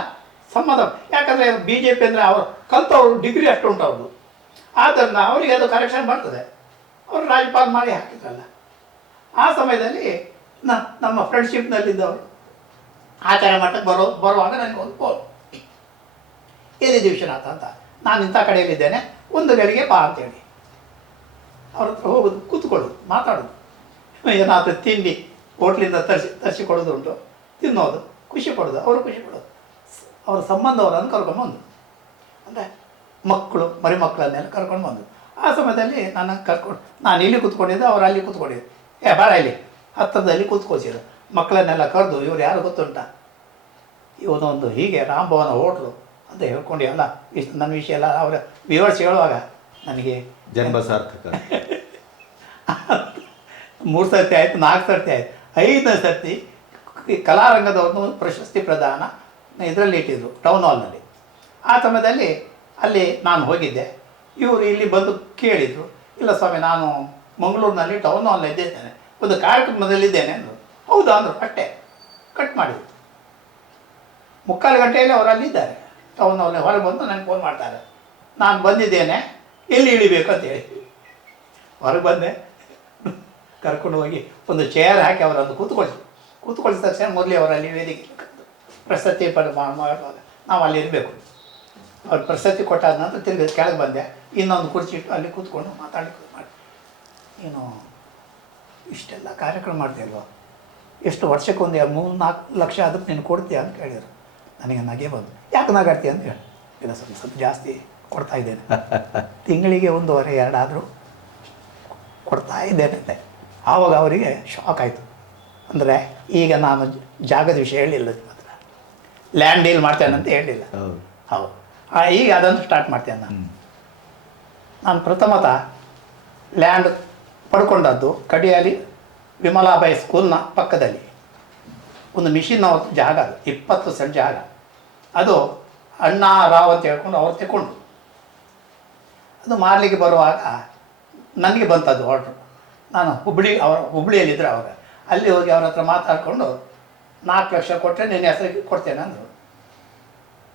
ಸಂಬಂಧ. ಯಾಕಂದರೆ BJP ಅಂದರೆ ಅವರು ಕಲ್ತವರು ಡಿಗ್ರಿ ಅಷ್ಟು ಉಂಟು ಅವ್ರದ್ದು. ಆದ್ದರಿಂದ ಅವರಿಗೆ ಅದು ಕನೆಕ್ಷನ್ ಬರ್ತದೆ. ಅವರು ರಾಜ್ಯಪಾಲ ಮಾಡಿ ಹಾಕಿದ್ರಲ್ಲ. ಆ ಸಮಯದಲ್ಲಿ ನಮ್ಮ ಫ್ರೆಂಡ್ಶಿಪ್ನಲ್ಲಿದ್ದವರು ಆಚಾರ್ಯ ಮಠಕ್ಕೆ ಬರುವಾಗ ನನಗೆ ಒಂದು ಫೋನ್, ಎಲ್ಲಿದೆ ವಿಶ್ವನಾಥ ಅಂತ. ನಾನು ಇಂಥ ಕಡೆಯಲ್ಲಿದ್ದೇನೆ, ಒಂದು ಗಳಿಗೆ ಬಾ ಅಂತೇಳಿ ಅವ್ರ ಹತ್ರ ಹೋಗೋದು, ಕೂತ್ಕೊಳ್ಳೋದು, ಮಾತಾಡೋದು, ಏನಾದರೂ ತಿಂಡಿ ಹೋಟ್ಲಿಂದ ತರಿಸಿ ಕೊಡೋದು ಉಂಟು, ತಿನ್ನೋದು, ಖುಷಿ ಪಡೋದು, ಅವರು ಖುಷಿ ಪಡೋದು. ಅವರ ಸಂಬಂಧವರನ್ನು ಕರ್ಕೊಂಡು ಅಂದರೆ ಮಕ್ಕಳು ಮರಿ ಮಕ್ಕಳನ್ನೆಲ್ಲ ಕರ್ಕೊಂಡು ಬಂದು. ಆ ಸಮಯದಲ್ಲಿ ನಾನು ಇಲ್ಲಿ ಕೂತ್ಕೊಂಡಿದ್ದೆ, ಅವರು ಅಲ್ಲಿ ಕೂತ್ಕೊಂಡಿದ್ದೆ. ಬೇಡ ಇಲ್ಲಿ ಹತ್ತಿರದಲ್ಲಿ ಕೂತ್ಕೋಸಿದ್ರು. ಮಕ್ಕಳನ್ನೆಲ್ಲ ಕರೆದು, ಇವ್ರು ಯಾರು ಗೊತ್ತುಂಟ, ಇವನೊಂದು ಹೀಗೆ ರಾಮಭವನ ಹೋಟ್ಲು ಅಂತ ಹೇಳ್ಕೊಂಡು ಎಲ್ಲ ಇಷ್ಟು ನನ್ನ ವಿಷಯ ಎಲ್ಲ ಅವರ ವಿವರಿಸಿ ಹೇಳುವಾಗ ನನಗೆ ಜನ್ಮ ಸಾರ್ಥಕ. 3 ಸರ್ತಿ ಆಯಿತು, 4 ಸರ್ತಿ ಆಯಿತು, 5ನೇ ಸರ್ತಿ ಕಲಾರಂಗದ ಒಂದು ಪ್ರಶಸ್ತಿ ಪ್ರದಾನ ಇದರಲ್ಲಿ ಇಟ್ಟಿದ್ರು, ಟೌನ್ ಹಾಲ್ನಲ್ಲಿ. ಆ ಸಮಯದಲ್ಲಿ ಅಲ್ಲಿ ನಾನು ಹೋಗಿದ್ದೆ. ಇವರು ಇಲ್ಲಿ ಬಂದು ಕೇಳಿದರು, ಇಲ್ಲ ಸ್ವಾಮಿ ನಾನು ಮಂಗಳೂರಿನಲ್ಲಿ ಟೌನ್ ಹಾಲ್ನ ಇದ್ದೇನೆ, ಒಂದು ಕಾರ್ಯಕ್ರಮದಲ್ಲಿದ್ದೇನೆ ಅಂದರು. ಹೌದಾ ಅಂದರು. ಅಷ್ಟೇ ಕಟ್ ಮಾಡಿದ್ರು. 3/4 ಗಂಟೆಯಲ್ಲಿ ಅವರು ಅಲ್ಲಿದ್ದಾರೆ ಟೌನ್ ಹಾಲ್ನ. ಹೊರಗೆ ಬಂದು ನನಗೆ ಫೋನ್ ಮಾಡ್ತಾರೆ, ನಾನು ಬಂದಿದ್ದೇನೆ, ಎಲ್ಲಿ ಇಳಿಬೇಕು ಅಂತೇಳಿ. ಹೊರಗೆ ಬಂದೆ, ಕರ್ಕೊಂಡು ಹೋಗಿ ಒಂದು ಚೇರ್ ಹಾಕಿ ಅವರನ್ನು ಕೂತ್ಕೊಳಿಸಿದ ತಕ್ಷಣ ಮೊದಲೇ ಅವರಲ್ಲಿ ವೇದಿಕೆ ಪ್ರಶಸ್ತಿ ಮಾಡುವಾಗ ನಾವು ಅಲ್ಲಿ ಇರಬೇಕು. ಅವ್ರು ಪ್ರಶಸ್ತಿ ಕೊಟ್ಟಾದ ನಂತರ ತಿರುಗಿ ಕೆಳಗೆ ಬಂದೆ, ಇನ್ನೊಂದು ಕುರ್ಚಿ ಇಟ್ಟು ಅಲ್ಲಿ ಕೂತ್ಕೊಂಡು ಮಾತಾಡಲಿಕ್ಕೆ ಮಾಡಿ. ನೀನು ಇಷ್ಟೆಲ್ಲ ಕಾರ್ಯಕ್ರಮ ಮಾಡ್ತೀಯಲ್ವ, ಎಷ್ಟು ವರ್ಷಕ್ಕೊಂದು 3-4 ಲಕ್ಷ ಅದಕ್ಕೆ ನೀನು ಕೊಡ್ತೀಯ ಅಂತ ಕೇಳಿದರು. ನನಗೆ ನಗೆ ಬಂದು, ಯಾಕೆ ನಗಾಡ್ತೀಯ ಅಂತ ಹೇಳಿ, ಇಲ್ಲ ಸ್ವಲ್ಪ ಜಾಸ್ತಿ ಕೊಡ್ತಾ ಇದ್ದೇನೆ, ತಿಂಗಳಿಗೆ 1.5-2 ಆದರೂ ಕೊಡ್ತಾ ಇದ್ದೇನೆ. ಆವಾಗ ಅವರಿಗೆ ಶಾಕ್ ಆಯಿತು. ಅಂದರೆ ಈಗ ನಾನು ಜಾಗದ ವಿಷಯ ಹೇಳಿಲ್ಲ, ನಿಮ್ಮ ಹತ್ರ ಲ್ಯಾಂಡ್ ಡೀಲ್ ಮಾಡ್ತೇನೆ ಅಂತ ಹೇಳಿಲ್ಲ. ಹೌದು, ಈಗ ಅದನ್ನು ಸ್ಟಾರ್ಟ್ ಮಾಡ್ತೇನೆ. ನಾನು ಪ್ರಥಮತಃ ಲ್ಯಾಂಡ್ ಪಡ್ಕೊಂಡದ್ದು ಕಡಿಯಾಲಿ ವಿಮಲಾಬಾಯಿ ಸ್ಕೂಲ್ನ ಪಕ್ಕದಲ್ಲಿ ಒಂದು ಮಿಷಿನ್ ಜಾಗ, ಅದು 20 ಸೆಂಟ್ ಜಾಗ. ಅದು ಅಣ್ಣ ರಾವ್ ಅಂತ ಹೇಳ್ಕೊಂಡು ಅವ್ರು ತಗೊಂಡು ಅದು ಮಾರಲಿಕ್ಕೆ ಬರುವಾಗ ನನಗೆ ಬಂತದ್ದು ಆರ್ಡ್ರು. ನಾನು ಹುಬ್ಳಿಯಲ್ಲಿದ್ದರೆ ಅವಾಗ ಅಲ್ಲಿ ಹೋಗಿ ಅವ್ರ ಹತ್ರ ಮಾತಾಡಿಕೊಂಡು 4 ಲಕ್ಷ ಕೊಟ್ಟರೆ ನಿನ್ನ ಹೆಸರಿಗೆ ಕೊಡ್ತೇನೆ ಅಂದರು.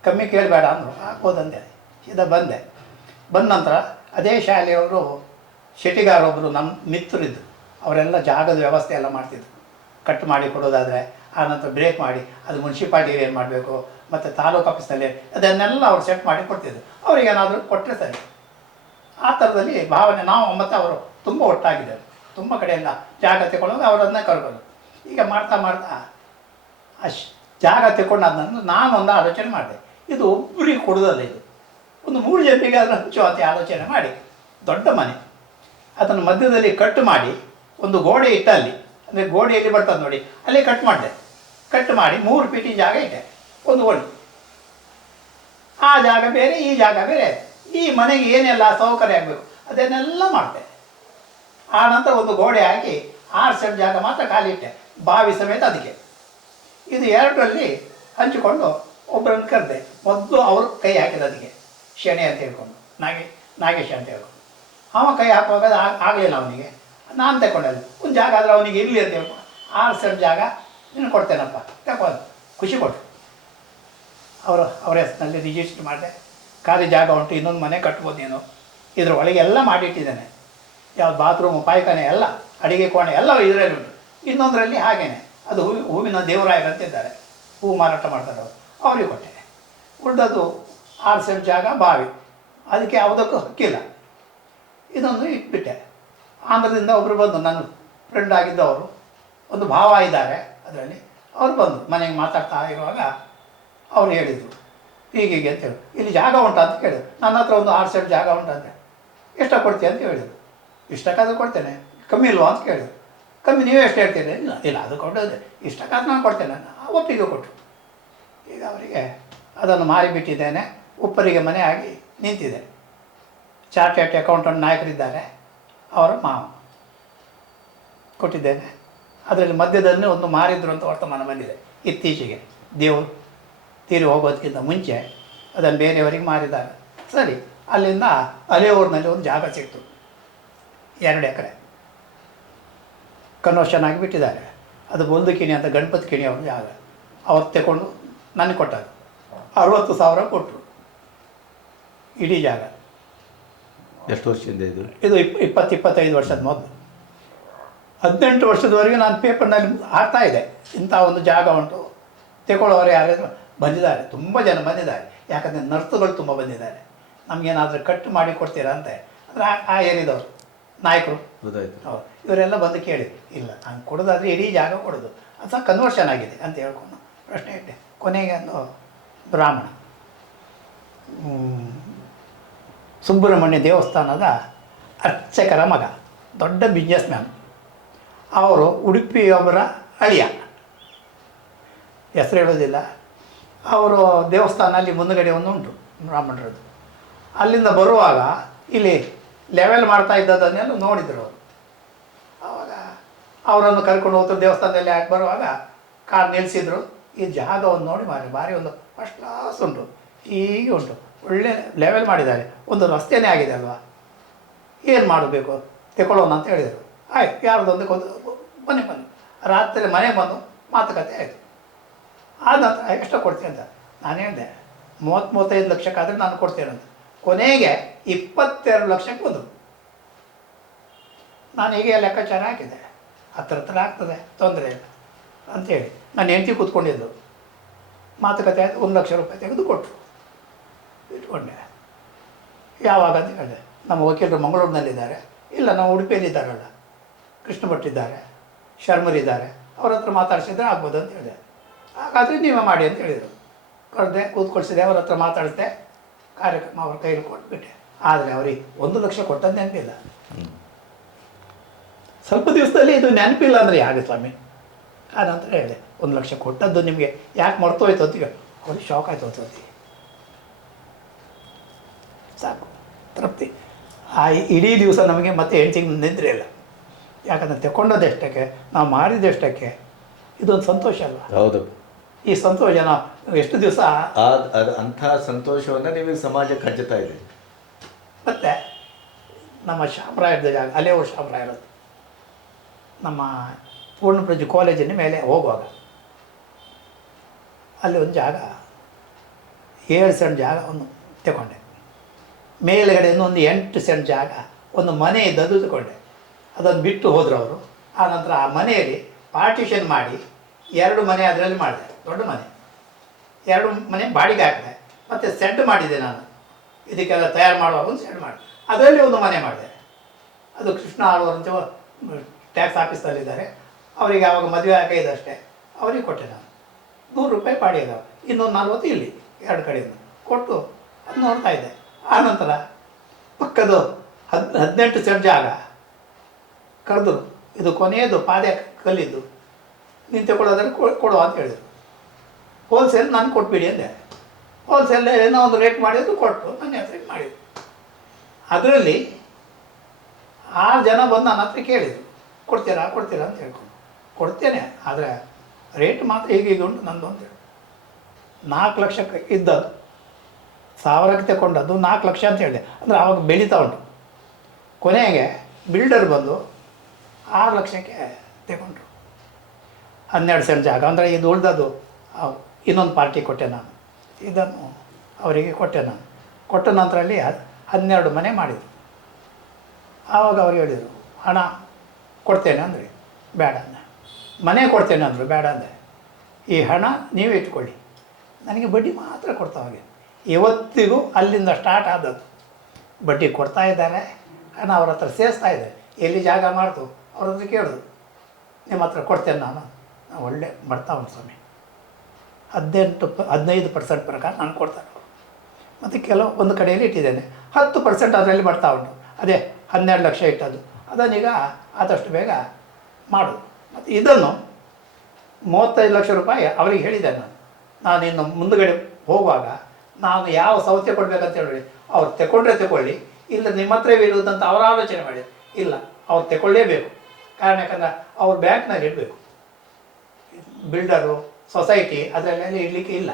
ಕಮ್ಮಿ ಕೇಳಬೇಡ ಅಂದರು. ಹಾಕೋದಂದೆ, ಸೀದಾ ಬಂದೆ. ಬಂದ ನಂತರ ಅದೇ ಶಾಲೆಯವರು ಶೆಟ್ಟಿಗಾರೊಬ್ಬರು ನಮ್ಮ ಮಿತ್ರರಿದ್ದರು. ಅವರೆಲ್ಲ ಜಾಗದ ವ್ಯವಸ್ಥೆ ಎಲ್ಲ ಮಾಡ್ತಿದ್ರು. ಕಟ್ ಮಾಡಿ ಕೊಡೋದಾದರೆ ಆನಂತರ ಬ್ರೇಕ್ ಮಾಡಿ ಅದು ಮುನ್ಸಿಪಾಲ್ಟಿಗೆ ಏನು ಮಾಡಬೇಕು ಮತ್ತು ತಾಲೂಕು ಆಫೀಸ್ನಲ್ಲಿ ಅದನ್ನೆಲ್ಲ ಅವ್ರು ಸೆಟ್ ಮಾಡಿ ಕೊಡ್ತಿದ್ರು. ಅವ್ರಿಗೇನಾದರೂ ಕೊಟ್ಟರೆ ಸರಿ. ಆ ಥರದಲ್ಲಿ ಭಾವನೆ ನಾವು ಮತ್ತು ಅವರು ತುಂಬ ಒಟ್ಟಾಗಿದ್ದಾರೆ. ತುಂಬ ಕಡೆಯಿಂದ ಜಾಗ ತಗೊಳ್ಳೋದು ಅವರನ್ನೇ ಕರ್ಕೊಂಡು ಈಗ ಮಾಡ್ತಾ ಜಾಗ ತಗೊಂಡಾದ ನಂತರ ನಾನೊಂದು ಆಲೋಚನೆ ಮಾಡಿದೆ, ಇದು ಒಬ್ಬರಿಗೆ ಕೊಡೋದಲ್ಲ, ಇದು ಒಂದು 3 ಜನರಿಗೆ ಅದನ್ನು ಹಂಚುವಂತೆ ಆಲೋಚನೆ ಮಾಡಿ ದೊಡ್ಡ ಮನೆ ಅದನ್ನು ಮಧ್ಯದಲ್ಲಿ ಕಟ್ ಮಾಡಿ ಒಂದು ಗೋಡೆ ಇಟ್ಟಲ್ಲಿ, ಅಂದರೆ ಗೋಡೆ ಎಲ್ಲಿ ಬರ್ತದೆ ನೋಡಿ ಅಲ್ಲಿ ಕಟ್ ಮಾಡಿದೆ. ಕಟ್ ಮಾಡಿ 3 ಫೀಟಿ ಜಾಗ ಇಟ್ಟೆ, ಒಂದು ಓಣಿ. ಆ ಜಾಗ ಬೇರೆ, ಈ ಜಾಗ ಬೇರೆ. ಈ ಮನೆಗೆ ಏನೆಲ್ಲ ಸೌಕರ್ಯ ಆಗಬೇಕು ಅದನ್ನೆಲ್ಲ ಮಾಡಿದೆ. ಆ ನಂತರ ಒಂದು ಗೋಡೆ ಹಾಕಿ 6 ಸೆಂಟ್ ಜಾಗ ಮಾತ್ರ ಖಾಲಿ ಇಟ್ಟೆ, ಬಾವಿ ಸಮೇತ ಅದಕ್ಕೆ. ಇದು 2ರಲ್ಲಿ ಹಂಚಿಕೊಂಡು ಒಬ್ಬರನ್ನು ಕರೆದೆ. ಮೊದಲು ಅವರು ಕೈ ಹಾಕಿದ ಅದಕ್ಕೆ ಶನಿ ಅಂತ ಹೇಳ್ಕೊಂಡು ನಾಗೇಶ ಅಂತ ಹೇಳ್ಕೊಂಡು ಅವ ಕೈ ಹಾಕುವಾಗ ಆಗಲಿಲ್ಲ ಅವನಿಗೆ. ನಾನು ತಗೊಂಡಲ್ಲ ಒಂದು ಜಾಗ ಆದರೆ ಅವನಿಗೆ ಇರಲಿ ಅಂತ ಹೇಳ್ಕೊಂಡು 6 ಸೆಂಟ್ ಜಾಗ ನೀನು ಕೊಡ್ತೇನಪ್ಪ ತಗೊಂಡು ಖುಷಿ ಕೊಟ್ಟರು. ಅವರ ಹೆಸರಿನಲ್ಲಿ ರಿಜಿಸ್ಟ್ರ್ ಮಾಡಿದೆ. ಖಾಲಿ ಜಾಗ ಉಂಟು, ಇನ್ನೊಂದು ಮನೆ ಕಟ್ಬೋದು ನೀನು, ಇದ್ರ ಒಳಗೆ ಎಲ್ಲ ಮಾಡಿಟ್ಟಿದ್ದಾನೆ, ಯಾವ್ದು ಬಾತ್ರೂಮು ಪಾಯ್ಖಾನೆ ಎಲ್ಲ ಅಡಿಗೆ ಕೋಣೆ ಎಲ್ಲ ಇದರಲ್ಲಿ ಉಂಟು. ಇನ್ನೊಂದರಲ್ಲಿ ಹಾಗೇನೆ ಅದು ಹೂವಿನ ದೇವರಾಯರಂತಿದ್ದಾರೆ, ಹೂವು ಮಾರಾಟ ಮಾಡ್ತಾರೆ ಅವರು, ಅವ್ರಿಗೆ ಕೊಟ್ಟೆ. ಉಳಿದದ್ದು 6 ಸೆಂಟ್ ಜಾಗ ಬಾವಿ, ಅದಕ್ಕೆ ಯಾವುದಕ್ಕೂ ಹಕ್ಕಿಲ್ಲ. ಇದೊಂದು ಇಟ್ಬಿಟ್ಟೆ. ಆಂಧ್ರದಿಂದ ಒಬ್ಬರು ಬಂದು ನನ್ನ ಫ್ರೆಂಡ್ ಆಗಿದ್ದವರು, ಒಂದು ಭಾವ ಇದ್ದಾರೆ ಅದರಲ್ಲಿ, ಅವ್ರು ಬಂದು ಮನೆಗೆ ಮಾತಾಡ್ತಾ ಇರುವಾಗ ಅವ್ರು ಹೇಳಿದರು ಹೀಗೆ ಅಂತೇಳಿ, ಇಲ್ಲಿ ಜಾಗ ಉಂಟು ಅಂತ ಕೇಳಿದ್ರು. ನನ್ನ ಹತ್ರ ಒಂದು 6 ಸೆಂಟ್ ಜಾಗ ಉಂಟು ಅಂತೆ. ಎಷ್ಟು ಕೊಡ್ತೀಯ ಅಂತ ಹೇಳಿದರು. ಇಷ್ಟಕ್ಕಾದ್ರೂ ಕೊಡ್ತೇನೆ, ಕಮ್ಮಿ ಇಲ್ವಾ ಅಂತ ಕೇಳಿದ್ರು. ಕಮ್ಮಿ ನೀವೇ ಎಷ್ಟು ಹೇಳ್ತೀರಿ? ಇಲ್ಲ ಅದು ಕೊಡೋದು ಇಷ್ಟಕ್ಕಾದ್ರೂ ನಾನು ಕೊಡ್ತೇನೆ, ಒಪ್ಪಿಗೆ ಕೊಟ್ಟರು. ಈಗ ಅವರಿಗೆ ಅದನ್ನು ಮಾರಿಬಿಟ್ಟಿದ್ದೇನೆ, ಉಪ್ಪರಿಗೆ ಮನೆ ಆಗಿ ನಿಂತಿದೆ. ಚಾರ್ಟೆಡ್ ಅಕೌಂಟೆಂಟ್ ನಾಯಕರಿದ್ದಾರೆ, ಅವರ ಮಾವ ಕೊಟ್ಟಿದ್ದೇನೆ. ಅದರಲ್ಲಿ ಮಧ್ಯದಲ್ಲಿ ಒಂದು ಮಾರಿದ್ರು ಅಂತ ವರ್ತಮಾನ ಬಂದಿದೆ ಇತ್ತೀಚೆಗೆ. ದೇವರು ತೀರಿ ಹೋಗೋದಕ್ಕಿಂತ ಮುಂಚೆ ಅದನ್ನು ಬೇರೆಯವರಿಗೆ ಮಾರಿದ್ದಾರೆ. ಸರಿ, ಅಲ್ಲಿಂದ ಅಲೆಯೂರಿನಲ್ಲಿ ಒಂದು ಜಾಗ ಸಿಕ್ತು, 2 ಎಕರೆ ಕನ್ವರ್ಷನ್ ಆಗಿಬಿಟ್ಟಿದ್ದಾರೆ. ಅದು ಒಂದು ಕಿಣಿ ಅಂತ ಗಣಪತಿ ಕಿಣಿ ಅವ್ರ ಜಾಗ. ಅವ್ರು ತಗೊಂಡು ನನಗೆ ಕೊಟ್ಟರು, 60,000 ಕೊಟ್ಟರು ಇಡೀ ಜಾಗ. ಎಷ್ಟು ವರ್ಷದಿಂದ ಇದು? ಇದು 20-25 ವರ್ಷದ ಮೊದಲು. 18 ವರ್ಷದವರೆಗೆ ನಾನು ಪೇಪರ್ನಲ್ಲಿ ಹಾಕ್ತಾ ಇದ್ದೆ, ಇಂಥ ಒಂದು ಜಾಗ ಉಂಟು, ತಗೊಳ್ಳೋರು ಯಾರಾದರೂ ಬಂದಿದ್ದಾರೆ, ತುಂಬ ಜನ ಬಂದಿದ್ದಾರೆ. ಯಾಕಂದರೆ ನರ್ಸುಗಳು ತುಂಬ ಬಂದಿದ್ದಾರೆ, ನಮಗೇನಾದರೂ ಕಟ್ಟು ಮಾಡಿ ಕೊಡ್ತೀರಾ ಅಂತ. ಅಂದರೆ ಆ ಏರಿಯಾದವರು ನಾಯಕರು ಹೌದು, ಇವರೆಲ್ಲ ಬಂದು ಕೇಳಿ, ಇಲ್ಲ ನಾನು ಕೊಡೋದಾದರೆ ಇಡೀ ಜಾಗ ಕೊಡೋದು, ಅದು ಸಹ ಕನ್ವರ್ಷನ್ ಆಗಿದೆ ಅಂತ ಹೇಳ್ಕೊಂಡು ಪ್ರಶ್ನೆ ಇಟ್ಟೆ. ಕೊನೆಗೆ ಒಂದು ಬ್ರಾಹ್ಮಣ, ಸುಬ್ರಹ್ಮಣ್ಯ ದೇವಸ್ಥಾನದ ಅರ್ಚಕರ ಮಗ, ದೊಡ್ಡ ಬಿಸ್ನೆಸ್ ಮ್ಯಾನ್, ಅವರು ಉಡುಪಿಯವರ ಅಳಿಯ, ಹೆಸರು ಹೇಳೋದಿಲ್ಲ. ಅವರು ದೇವಸ್ಥಾನ ಅಲ್ಲಿ ಮುಂದುಗಡೆ ಒಂದು ಉಂಟು ಬ್ರಾಹ್ಮಣರದ್ದು. ಅಲ್ಲಿಂದ ಬರುವಾಗ ಇಲ್ಲಿ ಲೆವೆಲ್ ಮಾಡ್ತಾ ಇದ್ದದನ್ನೆಲ್ಲ ನೋಡಿದರು ಅವರು. ಆವಾಗ ಅವರನ್ನು ಕರ್ಕೊಂಡು ಹೋಗ್ತಾರೆ. ದೇವಸ್ಥಾನದಲ್ಲಿ ಯಾಕೆ ಬರುವಾಗ ಕಾರ್ ನಿಲ್ಲಿಸಿದ್ರು. ಈ ಜಾಗವನ್ನು ನೋಡಿ ಭಾರಿ ಒಂದು ಫಸ್ಟ್ ಕ್ಲಾಸ್ ಉಂಟು, ಹೀಗೆ ಉಂಟು, ಒಳ್ಳೆ ಲೆವೆಲ್ ಮಾಡಿದ್ದಾರೆ, ಒಂದು ರಸ್ತೆನೇ ಆಗಿದೆ ಅಲ್ವಾ, ಏನು ಮಾಡಬೇಕು ತಗೊಳ್ಳೋಣ ಅಂತ ಹೇಳಿದರು. ಆಯ್ತು, ಯಾರ್ದೊಂದು ಬನ್ನಿ ರಾತ್ರಿ ಮನೆಗೆ ಬಂದು ಮಾತುಕತೆ ಆಯಿತು. ಆದ ನಂತರ ಎಷ್ಟು ಕೊಡ್ತೀನಿ ಅಂತ ನಾನು ಹೇಳಿದೆ, 30-35 ಲಕ್ಷಕ್ಕಾದರೆ ನಾನು ಕೊಡ್ತೇನೆ ಅಂತ. ಕೊನೆಗೆ 22 ಲಕ್ಷಕ್ಕೆ ಬಂದರು. ನಾನು ಹೀಗೆ ಲೆಕ್ಕಾಚಾರ ಹಾಕಿದೆ, ಹತ್ರ ಆಗ್ತದೆ, ತೊಂದರೆ ಇಲ್ಲ ಅಂಥೇಳಿ ನಾನು ಹೆಂಡತಿ ಕೂತ್ಕೊಂಡಿದ್ದು. ಮಾತುಕತೆ ಆಯಿತು, 1 ಲಕ್ಷ ರೂಪಾಯಿ ತೆಗೆದು ಕೊಟ್ಟರು, ಇಟ್ಕೊಂಡೆ. ಯಾವಾಗ ಅಂತ ಹೇಳಿದೆ, ನಮ್ಮ ವಕೀಲರು ಮಂಗಳೂರಿನಲ್ಲಿದ್ದಾರೆ, ಇಲ್ಲ ನಾವು ಉಡುಪಿಯಲ್ಲಿದ್ದಾರಲ್ಲ, ಕೃಷ್ಣ ಭಟ್ ಇದ್ದಾರೆ, ಶರ್ಮರಿದ್ದಾರೆ, ಅವ್ರ ಹತ್ರ ಮಾತಾಡಿಸಿದ್ರೆ ಆಗ್ಬೋದು ಅಂತ ಹೇಳಿದೆ. ಹಾಗಾದರೆ ನೀವೇ ಮಾಡಿ ಅಂತ ಹೇಳಿದರು. ಕರೆದೆ, ಕೂತ್ಕೊಳಿಸಿದೆ, ಅವ್ರ ಹತ್ರ ಮಾತಾಡಿದೆ, ಕಾರ್ಯಕ್ರಮ ಅವ್ರ ಕೈಯಲ್ಲಿ ಕೊಟ್ಬಿಟ್ಟೆ. ಆದರೆ ಅವ್ರಿಗೆ 1 ಲಕ್ಷ ಕೊಟ್ಟದ್ದು ನೆನಪಿಲ್ಲ. ಸ್ವಲ್ಪ ದಿವಸದಲ್ಲಿ ಇದು ನೆನಪಿಲ್ಲ ಅಂದರೆ ಯಾಕೆ ಸ್ವಾಮಿ? ಆ ನಂತರ ಹೇಳಿದೆ, 1 ಲಕ್ಷ ಕೊಟ್ಟದ್ದು ನಿಮಗೆ ಯಾಕೆ ಮರ್ತೋಯ್ತು ಅಂತ ಅವ್ರಿಗೆ ಶಾಕ್ ಆಯಿತು ಅಂತ. ಸಾಕು, ತೃಪ್ತಿ. ಆ ಇಡೀ ದಿವಸ ನಮಗೆ ಮತ್ತೆ ಹೆಂಡ್ತಿಗೆ ನಿದ್ರೆ ಇಲ್ಲ. ಯಾಕಂದರೆ ತಗೊಂಡದ್ದೆಷ್ಟಕ್ಕೆ, ನಾವು ಮಾಡಿದೆಷ್ಟಕ್ಕೆ, ಇದೊಂದು ಸಂತೋಷ ಅಲ್ವಾ? ಹೌದು. ಈ ಸಂತೋಷ ನಾವು ಎಷ್ಟು ದಿವಸ ಅಂಥ ಸಂತೋಷವನ್ನು ನಿಮಗೆ ಸಮಾಜಕ್ಕೆ ಹಂಚುತ್ತಾ ಇದೆ. ಮತ್ತು ನಮ್ಮ ಶಾಮರಾಯರದ ಜಾಗ, ಅಲೆಯೂರು ಶಾಮರಾಯರದ್ದು, ನಮ್ಮ ಪೂರ್ಣಪ್ರಜ್ಞೆ ಕಾಲೇಜಿನ ಮೇಲೆ ಹೋಗುವಾಗ ಅಲ್ಲಿ ಒಂದು ಜಾಗ 7 ಸೆಂಟ್ ಜಾಗ ಒಂದು ತಗೊಂಡೆ. ಮೇಲುಗಡೆ ಒಂದು 8 ಸೆಂಟ್ ಜಾಗ ಒಂದು ಮನೆ ಇದ್ದದ್ದು ತಗೊಂಡೆ. ಅದನ್ನು ಬಿಟ್ಟು ಹೋದರು ಅವರು. ಆನಂತರ ಆ ಮನೆಯಲ್ಲಿ ಪಾರ್ಟಿಷನ್ ಮಾಡಿ 2 ಮನೆ ಅದರಲ್ಲಿ ಮಾಡಿದೆ, ದೊಡ್ಡ ಮನೆ. 2 ಮನೆ ಬಾಡಿಗೆ ಹಾಕಿದೆ. ಮತ್ತು ಸೆಡ್ ಮಾಡಿದೆ ನಾನು, ಇದಕ್ಕೆಲ್ಲ ತಯಾರು ಮಾಡುವಾಗ ಒಂದು ಸೆಡ್ ಮಾಡಿ ಅದರಲ್ಲಿ ಒಂದು ಮನೆ ಮಾಡಿದೆ. ಅದು ಕೃಷ್ಣ ಆಳ್ವರು ಅಂತ ಟ್ಯಾಕ್ಸ್ ಆಫೀಸಲ್ಲಿದ್ದಾರೆ, ಅವರಿಗೆ ಆವಾಗ ಮದುವೆ ಆಗೈದಷ್ಟೇ, ಅವರಿಗೆ ಕೊಟ್ಟೆ ನಾನು. 100 ರೂಪಾಯಿ ಬಾಡಿಗೆ ಇದ್ದಾವೆ, ಇನ್ನೊಂದು 40 ಇಲ್ಲಿ 2 ಕಡೆಯಿಂದ ಕೊಟ್ಟು ಅದು ನೋಡ್ತಾ ಇದ್ದೆ. ಆನಂತರ ಪಕ್ಕದು 18 ಸೆಂಟ್ ಜಾಗ ಕರೆದು, ಇದು ಕೊನೆಯದು ಪಾದೆ ಕಲ್ಲಿದ್ದು, ನೀನು ತಗೊಳ್ಳೋದ್ರೆ ಕೊಡುವ ಅಂತ ಹೇಳಿದರು. ಹೋಲ್ಸೇಲ್ ನಾನು ಕೊಟ್ಬಿಡಿ ಅಂದೆ. ಹೋಲ್ಸೇಲ್ ಏನೋ ಒಂದು ರೇಟ್ ಮಾಡಿದ್ದು ಕೊಟ್ಟು ನನ್ನ ಹೆಸರಿಗೆ ಮಾಡಿದ್ದು. ಅದರಲ್ಲಿ 6 ಜನ ಬಂದು ನನ್ನ ಹತ್ರ ಕೇಳಿದರು, ಕೊಡ್ತೀರಾ ಅಂತ ಹೇಳ್ಕೊಂಡು. ಕೊಡ್ತೇನೆ, ಆದರೆ ರೇಟ್ ಮಾತ್ರ ಹೀಗೆ ಉಂಟು ನಂದು ಅಂತೇಳಿ. 4 ಲಕ್ಷಕ್ಕೆ ಇದ್ದದ್ದು 1000ಕ್ಕೆ ತಗೊಂಡದ್ದು 4 ಲಕ್ಷ ಅಂತ ಹೇಳಿದೆ. ಅಂದರೆ ಆವಾಗ ಬೆಳೀತಾ ಉಂಟು. ಕೊನೆಗೆ ಬಿಲ್ಡರ್ ಬಂದು 6 ಲಕ್ಷಕ್ಕೆ ತಗೊಂಡ್ರು. 12 ಸೆಂಟ್ ಜಾಗ. ಅಂದರೆ ಇದು ಉಳಿದದ್ದು ಇನ್ನೊಂದು ಪಾರ್ಟಿ ಕೊಟ್ಟೆ ನಾನು, ಇದನ್ನು ಅವರಿಗೆ ಕೊಟ್ಟೆ ನಾನು. ಕೊಟ್ಟ ನಂತರ ಅಲ್ಲಿ 12 ಮನೆ ಮಾಡಿದರು. ಆವಾಗ ಅವ್ರು ಹೇಳಿದರು, ಹಣ ಕೊಡ್ತೇನೆ ಅಂದರೆ ಬೇಡ ಅಂದೆ. ಮನೆ ಕೊಡ್ತೇನೆ ಅಂದರು, ಬೇಡ ಅಂದೆ. ಈ ಹಣ ನೀವೇ ಇಟ್ಕೊಳ್ಳಿ, ನನಗೆ ಬಡ್ಡಿ ಮಾತ್ರ ಕೊಡ್ತಾ ಹೋಗಿ. ಇವತ್ತಿಗೂ ಅಲ್ಲಿಂದ ಸ್ಟಾರ್ಟ್ ಆದದ್ದು. ಬಡ್ಡಿ ಕೊಡ್ತಾ ಇದ್ದಾರೆ, ಹಣ ಅವ್ರ ಹತ್ರ ಸೇರಿಸ್ತಾ ಇದೆ. ಎಲ್ಲಿ ಜಾಗ ಮಾಡ್ತು ಅವ್ರ ಹತ್ರ ಕೇಳೋದು, ನಿಮ್ಮ ಹತ್ರ ಕೊಡ್ತೇನೆ ನಾನು. ಒಳ್ಳೆ ಮಾಡ್ತಾ ಉಂಟು ಸ್ವಾಮಿ. 15% ಪ್ರಕಾರ ನಾನು ಕೊಡ್ತಾರೆ. ಮತ್ತು ಕೆಲವು ಒಂದು ಕಡೆಯಲ್ಲಿ ಇಟ್ಟಿದ್ದೇನೆ 10% ಅದರಲ್ಲಿ ಬರ್ತಾ ಉಂಟು. ಅದೇ 12 ಲಕ್ಷ ಇಟ್ಟದ್ದು, ಅದನ್ನೀಗ ಆದಷ್ಟು ಬೇಗ ಮಾಡು. ಮತ್ತು ಇದನ್ನು 35 ಲಕ್ಷ ರೂಪಾಯಿ ಅವರಿಗೆ ಹೇಳಿದೆ ನಾನು ಇನ್ನು ಮುಂದುಗಡೆ ಹೋಗುವಾಗ ನಾನು ಯಾವ ಸೌತೆ ಕೊಡಬೇಕಂತ ಹೇಳಿ, ಅವ್ರು ತಗೊಂಡ್ರೆ ತಗೊಳ್ಳಿ, ಇಲ್ಲ ನಿಮ್ಮ ಹತ್ರವೇ ಇರುವುದಂತ ಅವರ ಆಲೋಚನೆ ಮಾಡಿ. ಇಲ್ಲ, ಅವ್ರು ತಗೊಳ್ಳೇಬೇಕು. ಕಾರಣ ಯಾಕಂದರೆ ಅವ್ರು ಬ್ಯಾಂಕ್ನಲ್ಲಿ ಇಡಬೇಕು. ಬಿಲ್ಡರು ಸೊಸೈಟಿ ಅದರಲ್ಲೆಲ್ಲ ಇಡಲಿಕ್ಕೆ ಇಲ್ಲ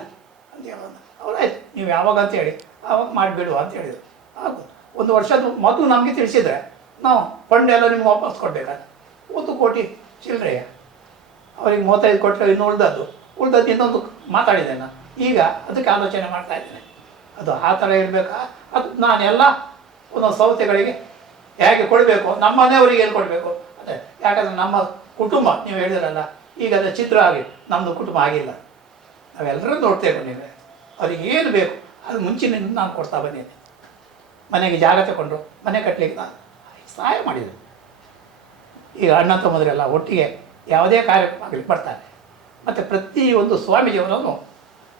ಅಂತ ಹೇಳೋದು. ಅವರಾಯ್ತು, ನೀವು ಯಾವಾಗ ಅಂತೇಳಿ ಆವಾಗ ಮಾಡಿಬಿಡುವ ಅಂತ ಹೇಳಿದರು. ಆಗ್ಬೋದು. 1 ವರ್ಷದ ಮೊದಲು ನಮಗೆ ತಿಳಿಸಿದರೆ ನಾವು ಫಂಡ್ ಎಲ್ಲ ನಿಮ್ಗೆ ವಾಪಸ್ ಕೊಡಬೇಕಾದ್ರೆ 1 ಕೋಟಿ ಚಿಲ್ಲರೆಯ ಅವ್ರಿಗೆ 35 ಕೊಟ್ಟರೆ ಇನ್ನು ಉಳ್ದದ್ದು ಇನ್ನೊಂದು ಮಾತಾಡಿದೆ ನಾನು. ಈಗ ಅದಕ್ಕೆ ಆಲೋಚನೆ ಮಾಡ್ತಾ ಇದ್ದೇನೆ. ಅದು ಆ ಥರ ಇರಬೇಕಾ, ಅದು ನಾನೆಲ್ಲ ಒಂದೊಂದು ಸೌತೆಗಳಿಗೆ ಹೇಗೆ ಕೊಡಬೇಕು, ನಮ್ಮ ಮನೆಯವರಿಗೆ ಏನು ಕೊಡಬೇಕು. ಅದೇ ಯಾಕಂದರೆ ನಮ್ಮ ಕುಟುಂಬ ನೀವು ಹೇಳಿದ್ರಲ್ಲ, ಈಗ ಅದು ಚಿತ್ರ ಆಗಿ ನಮ್ಮದು ಕುಟುಂಬ ಆಗಿಲ್ಲ. ನಾವೆಲ್ಲರೂ ನೋಡ್ತೇವೆ. ನೀವು ಅವ್ರಿಗೆ ಏನು ಬೇಕು ಅದು ಮುಂಚಿನಿಂದ ನಾನು ಕೊಡ್ತಾ ಬಂದಿದ್ದೆ. ಮನೆಗೆ ಜಾಗ ತಗೊಂಡ್ರು, ಮನೆ ಕಟ್ಟಲಿಕ್ಕೆ ನಾನು ಸಹಾಯ ಮಾಡಿದೆ. ಈಗ ಅಣ್ಣ ತಮ್ಮದರೆಲ್ಲ ಒಟ್ಟಿಗೆ ಯಾವುದೇ ಕಾರ್ಯಕ್ರಮ ಆಗಲಿ ಬರ್ತಾರೆ. ಮತ್ತು ಪ್ರತಿಯೊಂದು ಸ್ವಾಮೀಜಿಯವರನ್ನು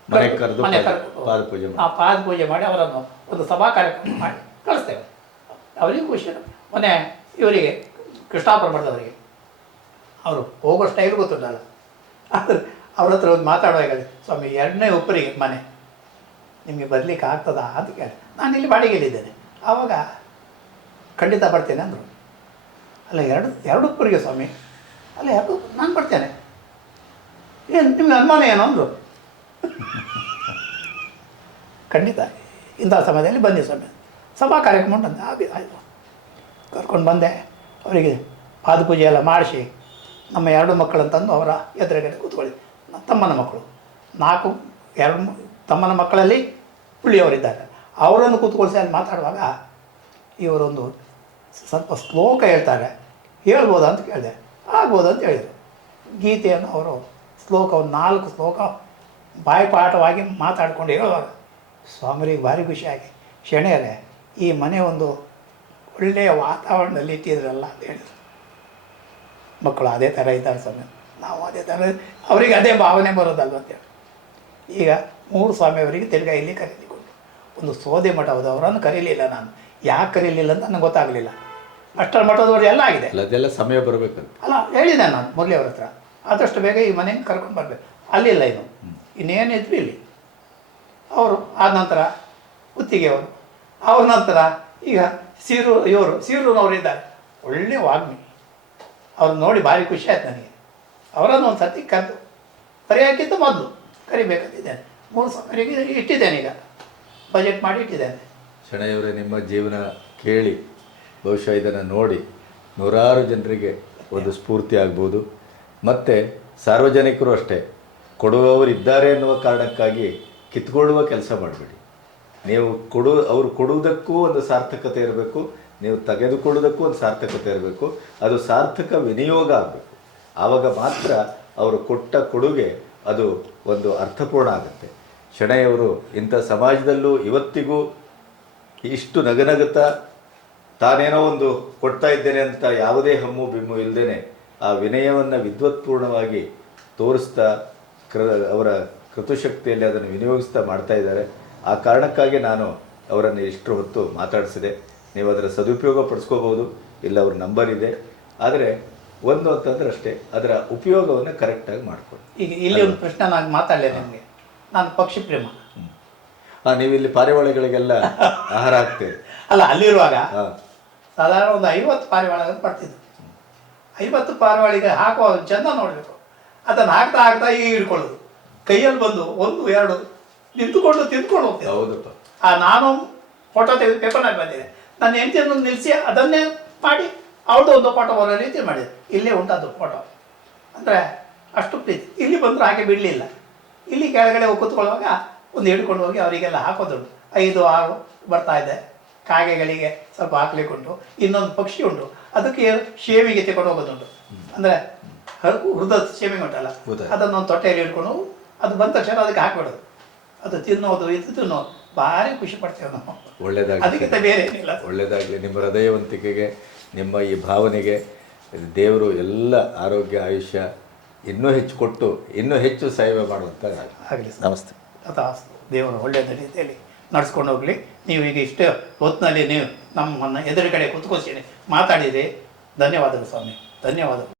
ಮನೆ ಕರೆದು ಪಾದ ಪೂಜೆ ಮಾಡಿ ಅವರನ್ನು ಒಂದು ಸಭಾ ಕಾರ್ಯಕ್ರಮ ಮಾಡಿ ಕಳಿಸ್ತೇವೆ. ಅವರಿಗೂ ಖುಷಿ. ಮೊನ್ನೆ ಇವರಿಗೆ ಕೃಷ್ಣಾಪುರ ಮಠದವರಿಗೆ ಅವರು ಹೋಗೋ ಸ್ಟೈಲ್ ಗೊತ್ತುಂಟಲ್ಲ, ಆದರೆ ಅವ್ರ ಹತ್ರ ಒಂದು ಮಾತಾಡುವಾಗ, ಸ್ವಾಮಿ 2ನೇ ಒಬ್ಬರಿಗೆ ಮನೆ ನಿಮಗೆ ಬರಲಿಕ್ಕೆ ಆಗ್ತದಾ ಅಂತ ಕೇಳಿ, ನಾನು ಇಲ್ಲಿ ಬಾಡಿಗೆಯಲ್ಲಿದ್ದೇನೆ. ಆವಾಗ ಖಂಡಿತ ಬರ್ತೇನೆ ಅಂದರು. ಅಲ್ಲ, ಎರಡು ಒಬ್ಬರಿಗೆ ಸ್ವಾಮಿ, ಅಲ್ಲ 2 ನಾನು ಬರ್ತೇನೆ, ಏನು ನಿಮಗೆ ಅನುಮಾನ ಏನು ಅಂದರು. ಖಂಡಿತ ಇಂಥ ಸಮಯದಲ್ಲಿ ಬಂದೆ ಸ್ವಾಮಿ, ಸಭಾ ಕಾರ್ಯಕ್ರಮ ಉಂಟಂತೆ. ಆಯಿತು, ಕರ್ಕೊಂಡು ಬಂದೆ. ಅವರಿಗೆ ಪಾದಪೂಜೆ ಎಲ್ಲ ಮಾಡಿಸಿ ನಮ್ಮ 2 ಮಕ್ಕಳಂತಂದು ಅವರ ಎದುರುಗಡೆ ಕೂತ್ಕೊಳ್ಳಿ. ತಮ್ಮನ ಮಕ್ಕಳು 2 ತಮ್ಮನ ಮಕ್ಕಳಲ್ಲಿ ಉಳಿಯವರಿದ್ದಾರೆ. ಅವರನ್ನು ಕೂತ್ಕೊಳಿಸಿ ಅಲ್ಲಿ ಮಾತಾಡುವಾಗ ಇವರೊಂದು ಸ್ವಲ್ಪ ಶ್ಲೋಕ ಹೇಳ್ತಾರೆ, ಹೇಳ್ಬೋದಾ ಅಂತ ಕೇಳಿದೆ. ಆಗ್ಬೋದು ಅಂತ ಹೇಳಿದರು. ಗೀತೆಯನ್ನು ಅವರು ಶ್ಲೋಕವನ್ನು 4 ಶ್ಲೋಕ ಬಾಯಿಪಾಠವಾಗಿ ಮಾತಾಡ್ಕೊಂಡು ಹೇಳುವಾಗ ಸ್ವಾಮಿಗೆ ಭಾರಿ ಖುಷಿಯಾಗಿ, ಶೆಣೆಯರೇ ಈ ಮನೆ ಒಂದು ಒಳ್ಳೆಯ ವಾತಾವರಣದಲ್ಲಿ ಇಟ್ಟಿದ್ರಲ್ಲ ಅಂತ ಹೇಳಿದರು. ಮಕ್ಕಳು ಅದೇ ಥರ ಇದ್ದಾರೆ ಸ್ವಾಮಿ, ನಾವು ಅದೇ ಥರ, ಅವರಿಗೆ ಅದೇ ಭಾವನೆ ಬರೋದಲ್ವ ಅಂತೇಳಿ. ಈಗ 3 ಸ್ವಾಮಿಯವರಿಗೆ ತಿರ್ಗಾ ಇಲ್ಲಿ ಕರೀಲಿಕೊಂಡು ಒಂದು ಸೋದೆ ಮಠದವರನ್ನು ಕರೀಲಿಲ್ಲ. ನಾನು ಯಾಕೆ ಕರೀಲಿಲ್ಲ ಅಂತ ನನಗೆ ಗೊತ್ತಾಗಲಿಲ್ಲ. ಅಷ್ಟರ ಮಠದವರು ಎಲ್ಲ ಆಗಿದೆ, ಅದೆಲ್ಲ ಸಮಯ ಬರಬೇಕಂತ ಅಲ್ಲ ಹೇಳಿದೆ ನಾನು ಮುರಳಿ ಅವ್ರ ಹತ್ರ. ಆದಷ್ಟು ಬೇಗ ಈ ಮನೆಗೆ ಕರ್ಕೊಂಡು ಬರಬೇಕು. ಅಲ್ಲಿಲ್ಲ, ಇನ್ನೇನಿದ್ರು ಇಲ್ಲಿ. ಅವರು ಆದ ನಂತರ ಗುತ್ತಿಗೆಯವರು, ಅವ್ರ ನಂತರ ಈಗ ಸೀರೂನವರು ಇದ್ದಾರೆ, ಒಳ್ಳೆಯ ವಾಗ್ಮಿ. ಅವ್ರನ್ನ ನೋಡಿ ಭಾರಿ ಖುಷಿ ಆಯ್ತು ನನಗೆ. ಅವರನ್ನು ಒಂದು ಸರ್ತಿ ಕರೆದು ಕರೆಯೋಕ್ಕಿಂತ ಮೊದಲು ಕರಿಬೇಕಂತಿದ್ದೇನೆ. 3 ಸಮಯರಿಗೆ ಇಟ್ಟಿದ್ದೇನೆ, ಈಗ ಬಜೆಟ್ ಮಾಡಿ ಇಟ್ಟಿದ್ದೇನೆ. ಶೆಣೆಯವರೇ, ನಿಮ್ಮ ಜೀವನ ಕೇಳಿ ಬಹುಶಃ ಇದನ್ನು ನೋಡಿ ನೂರಾರು ಜನರಿಗೆ ಒಂದು ಸ್ಫೂರ್ತಿ ಆಗ್ಬೋದು. ಮತ್ತು ಸಾರ್ವಜನಿಕರು ಅಷ್ಟೇ, ಕೊಡುವವರು ಇದ್ದಾರೆ ಎನ್ನುವ ಕಾರಣಕ್ಕಾಗಿ ಕಿತ್ಕೊಳ್ಳುವ ಕೆಲಸ ಮಾಡಬೇಡಿ. ನೀವು ಅವರು ಕೊಡುವುದಕ್ಕೂ ಒಂದು ಸಾರ್ಥಕತೆ ಇರಬೇಕು, ನೀವು ತೆಗೆದುಕೊಳ್ಳೋದಕ್ಕೂ ಒಂದು ಸಾರ್ಥಕತೆ ಇರಬೇಕು. ಅದು ಸಾರ್ಥಕ ವಿನಿಯೋಗ ಆಗಬೇಕು. ಆವಾಗ ಮಾತ್ರ ಅವರು ಕೊಟ್ಟ ಕೊಡುಗೆ ಅದು ಒಂದು ಅರ್ಥಪೂರ್ಣ ಆಗುತ್ತೆ. ಶೆಣೆಯವರು ಇಂಥ ಸಮಾಜದಲ್ಲೂ ಇವತ್ತಿಗೂ ಇಷ್ಟು ನಗನಗುತ್ತಾ ತಾನೇನೋ ಒಂದು ಕೊಡ್ತಾ ಇದ್ದೇನೆ ಅಂತ ಯಾವುದೇ ಹಮ್ಮು ಬಿಮ್ಮು ಇಲ್ಲದೇ ಆ ವಿನಯವನ್ನು ವಿದ್ವತ್ಪೂರ್ಣವಾಗಿ ತೋರಿಸ್ತಾ ಅವರ ಕೃತಶಕ್ತಿಯಲ್ಲಿ ಅದನ್ನು ವಿನಿಯೋಗಿಸ್ತಾ ಮಾಡ್ತಾ ಇದ್ದಾರೆ. ಆ ಕಾರಣಕ್ಕಾಗಿ ನಾನು ಅವರನ್ನು ಇಷ್ಟು ಹೊತ್ತು ಮಾತಾಡಿಸಿದೆ. ನೀವು ಅದರ ಸದುಪಯೋಗ ಪಡಿಸ್ಕೋಬೋದು, ಇಲ್ಲ ಅವ್ರ ನಂಬರ್ ಇದೆ. ಆದರೆ ಒಂದು ಅಂತಂದ್ರೆ ಅಷ್ಟೇ, ಅದರ ಉಪಯೋಗವನ್ನು ಕರೆಕ್ಟಾಗಿ ಮಾಡ್ಕೊಳ್ಳಿ. ಈಗ ಇಲ್ಲಿ ಒಂದು ಪ್ರಶ್ನೆ ನಾನು ಮಾತಾಡಲಿ, ನನಗೆ ನಾನು ಪಕ್ಷಿ ಪ್ರೇಮ. ನೀವು ಇಲ್ಲಿ ಪಾರಿವಾಳಗಳಿಗೆಲ್ಲ ಆಹಾರ ಹಾಕ್ತೇವೆ ಅಲ್ಲ, ಅಲ್ಲಿರುವಾಗ ಸಾಧಾರಣ ಒಂದು 50 ಪಾರಿವಾಳ ಬರ್ತಿದ್ದು. 50 ಪಾರಿವಾಳಿಗೆ ಹಾಕುವ ಚಂದ ನೋಡಬೇಕು. ಅದನ್ನು ಹಾಕ್ತಾ ಈಗ ಹಿಡ್ಕೊಳ್ಳೋದು, ಕೈಯಲ್ಲಿ ಬಂದು 1 2 ನಿಂತುಕೊಂಡು ತಿಂದ್ಕೊಂಡು ಹೋಗ್ತೇವೆ. ಹೌದಪ್ಪ, ನಾನು ಫೋಟೋ ತೆಗೆದು ಪೇಪರ್ನಲ್ಲಿ ಬಂದಿದೆ. ನನ್ನ ಹೆಂಡತಿಯನ್ನು ನಿಲ್ಲಿಸಿ ಅದನ್ನೇ ಮಾಡಿ ಅವ್ರದ್ದು ಒಂದು ಫೋಟೋ ಬರೋ ರೀತಿ ಮಾಡಿದೆ. ಇಲ್ಲೇ ಉಂಟದು ಫೋಟೋ. ಅಂದರೆ ಅಷ್ಟು ಪ್ರೀತಿ. ಇಲ್ಲಿ ಬಂದರೂ ಹಾಗೆ ಬಿಡಲಿಲ್ಲ. ಇಲ್ಲಿ ಕೆಳಗಡೆ ಕೂತ್ಕೊಳ್ಳುವಾಗ ಒಂದು ಹಿಡ್ಕೊಂಡು ಹೋಗಿ ಅವರಿಗೆಲ್ಲ ಹಾಕೋದುಂಟು. 5, 6 ಬರ್ತಾ ಇದೆ. ಕಾಗೆಗಳಿಗೆ ಸ್ವಲ್ಪ ಹಾಕ್ಲಿಕ್ಕೆ ಉಂಟು. ಇನ್ನೊಂದು ಪಕ್ಷಿ ಉಂಟು, ಅದಕ್ಕೆ ಶೇವಿಗೆ ತಗೊಂಡು ಹೋಗೋದುಂಟು. ಅಂದರೆ ಹೃದಯ ಶೇವಿಂಗ್ ಉಂಟಲ್ಲ, ಅದನ್ನೊಂದು ತೊಟ್ಟೆಯಲ್ಲಿ ಹಿಡ್ಕೊಂಡು ಅದು ಬಂದ ತಕ್ಷಣ ಅದಕ್ಕೆ ಹಾಕ್ಬಿಡೋದು. ಅದು ತಿನ್ನೋದು, ಇದು ತಿನ್ನೋದು, ಭಾರಿ ಖುಷಿ ಪಡ್ತೇವೆ ನಾವು. ಒಳ್ಳೆಯದಾಗಲಿ, ಅದಕ್ಕಿಂತ ಬೇರೆ ಏನಿಲ್ಲ. ಒಳ್ಳೆಯದಾಗಲಿ. ನಿಮ್ಮ ಹೃದಯವಂತಿಕೆಗೆ, ನಿಮ್ಮ ಈ ಭಾವನೆಗೆ ದೇವರು ಎಲ್ಲ ಆರೋಗ್ಯ ಆಯುಷ್ಯ ಇನ್ನೂ ಹೆಚ್ಚು ಕೊಟ್ಟು ಇನ್ನೂ ಹೆಚ್ಚು ಸೇವೆ ಮಾಡುವಂತ ಆಗಲಿ. ನಮಸ್ತೆ. ತಥಾಸ್ತು. ದೇವರು ಒಳ್ಳೆಯದ ರೀತಿಯಲ್ಲಿ ನಡೆಸ್ಕೊಂಡು ಹೋಗಲಿ. ನೀವು ಈಗ ಇಷ್ಟೇ ಹೊತ್ತಿನಲ್ಲಿ ನೀವು ನಮ್ಮನ್ನು ಎದುರುಗಡೆ ಕೂತ್ಕೊಳ್ತೀನಿ ಮಾತಾಡಿರಿ. ಧನ್ಯವಾದಗಳು ಸ್ವಾಮಿ, ಧನ್ಯವಾದಗಳು.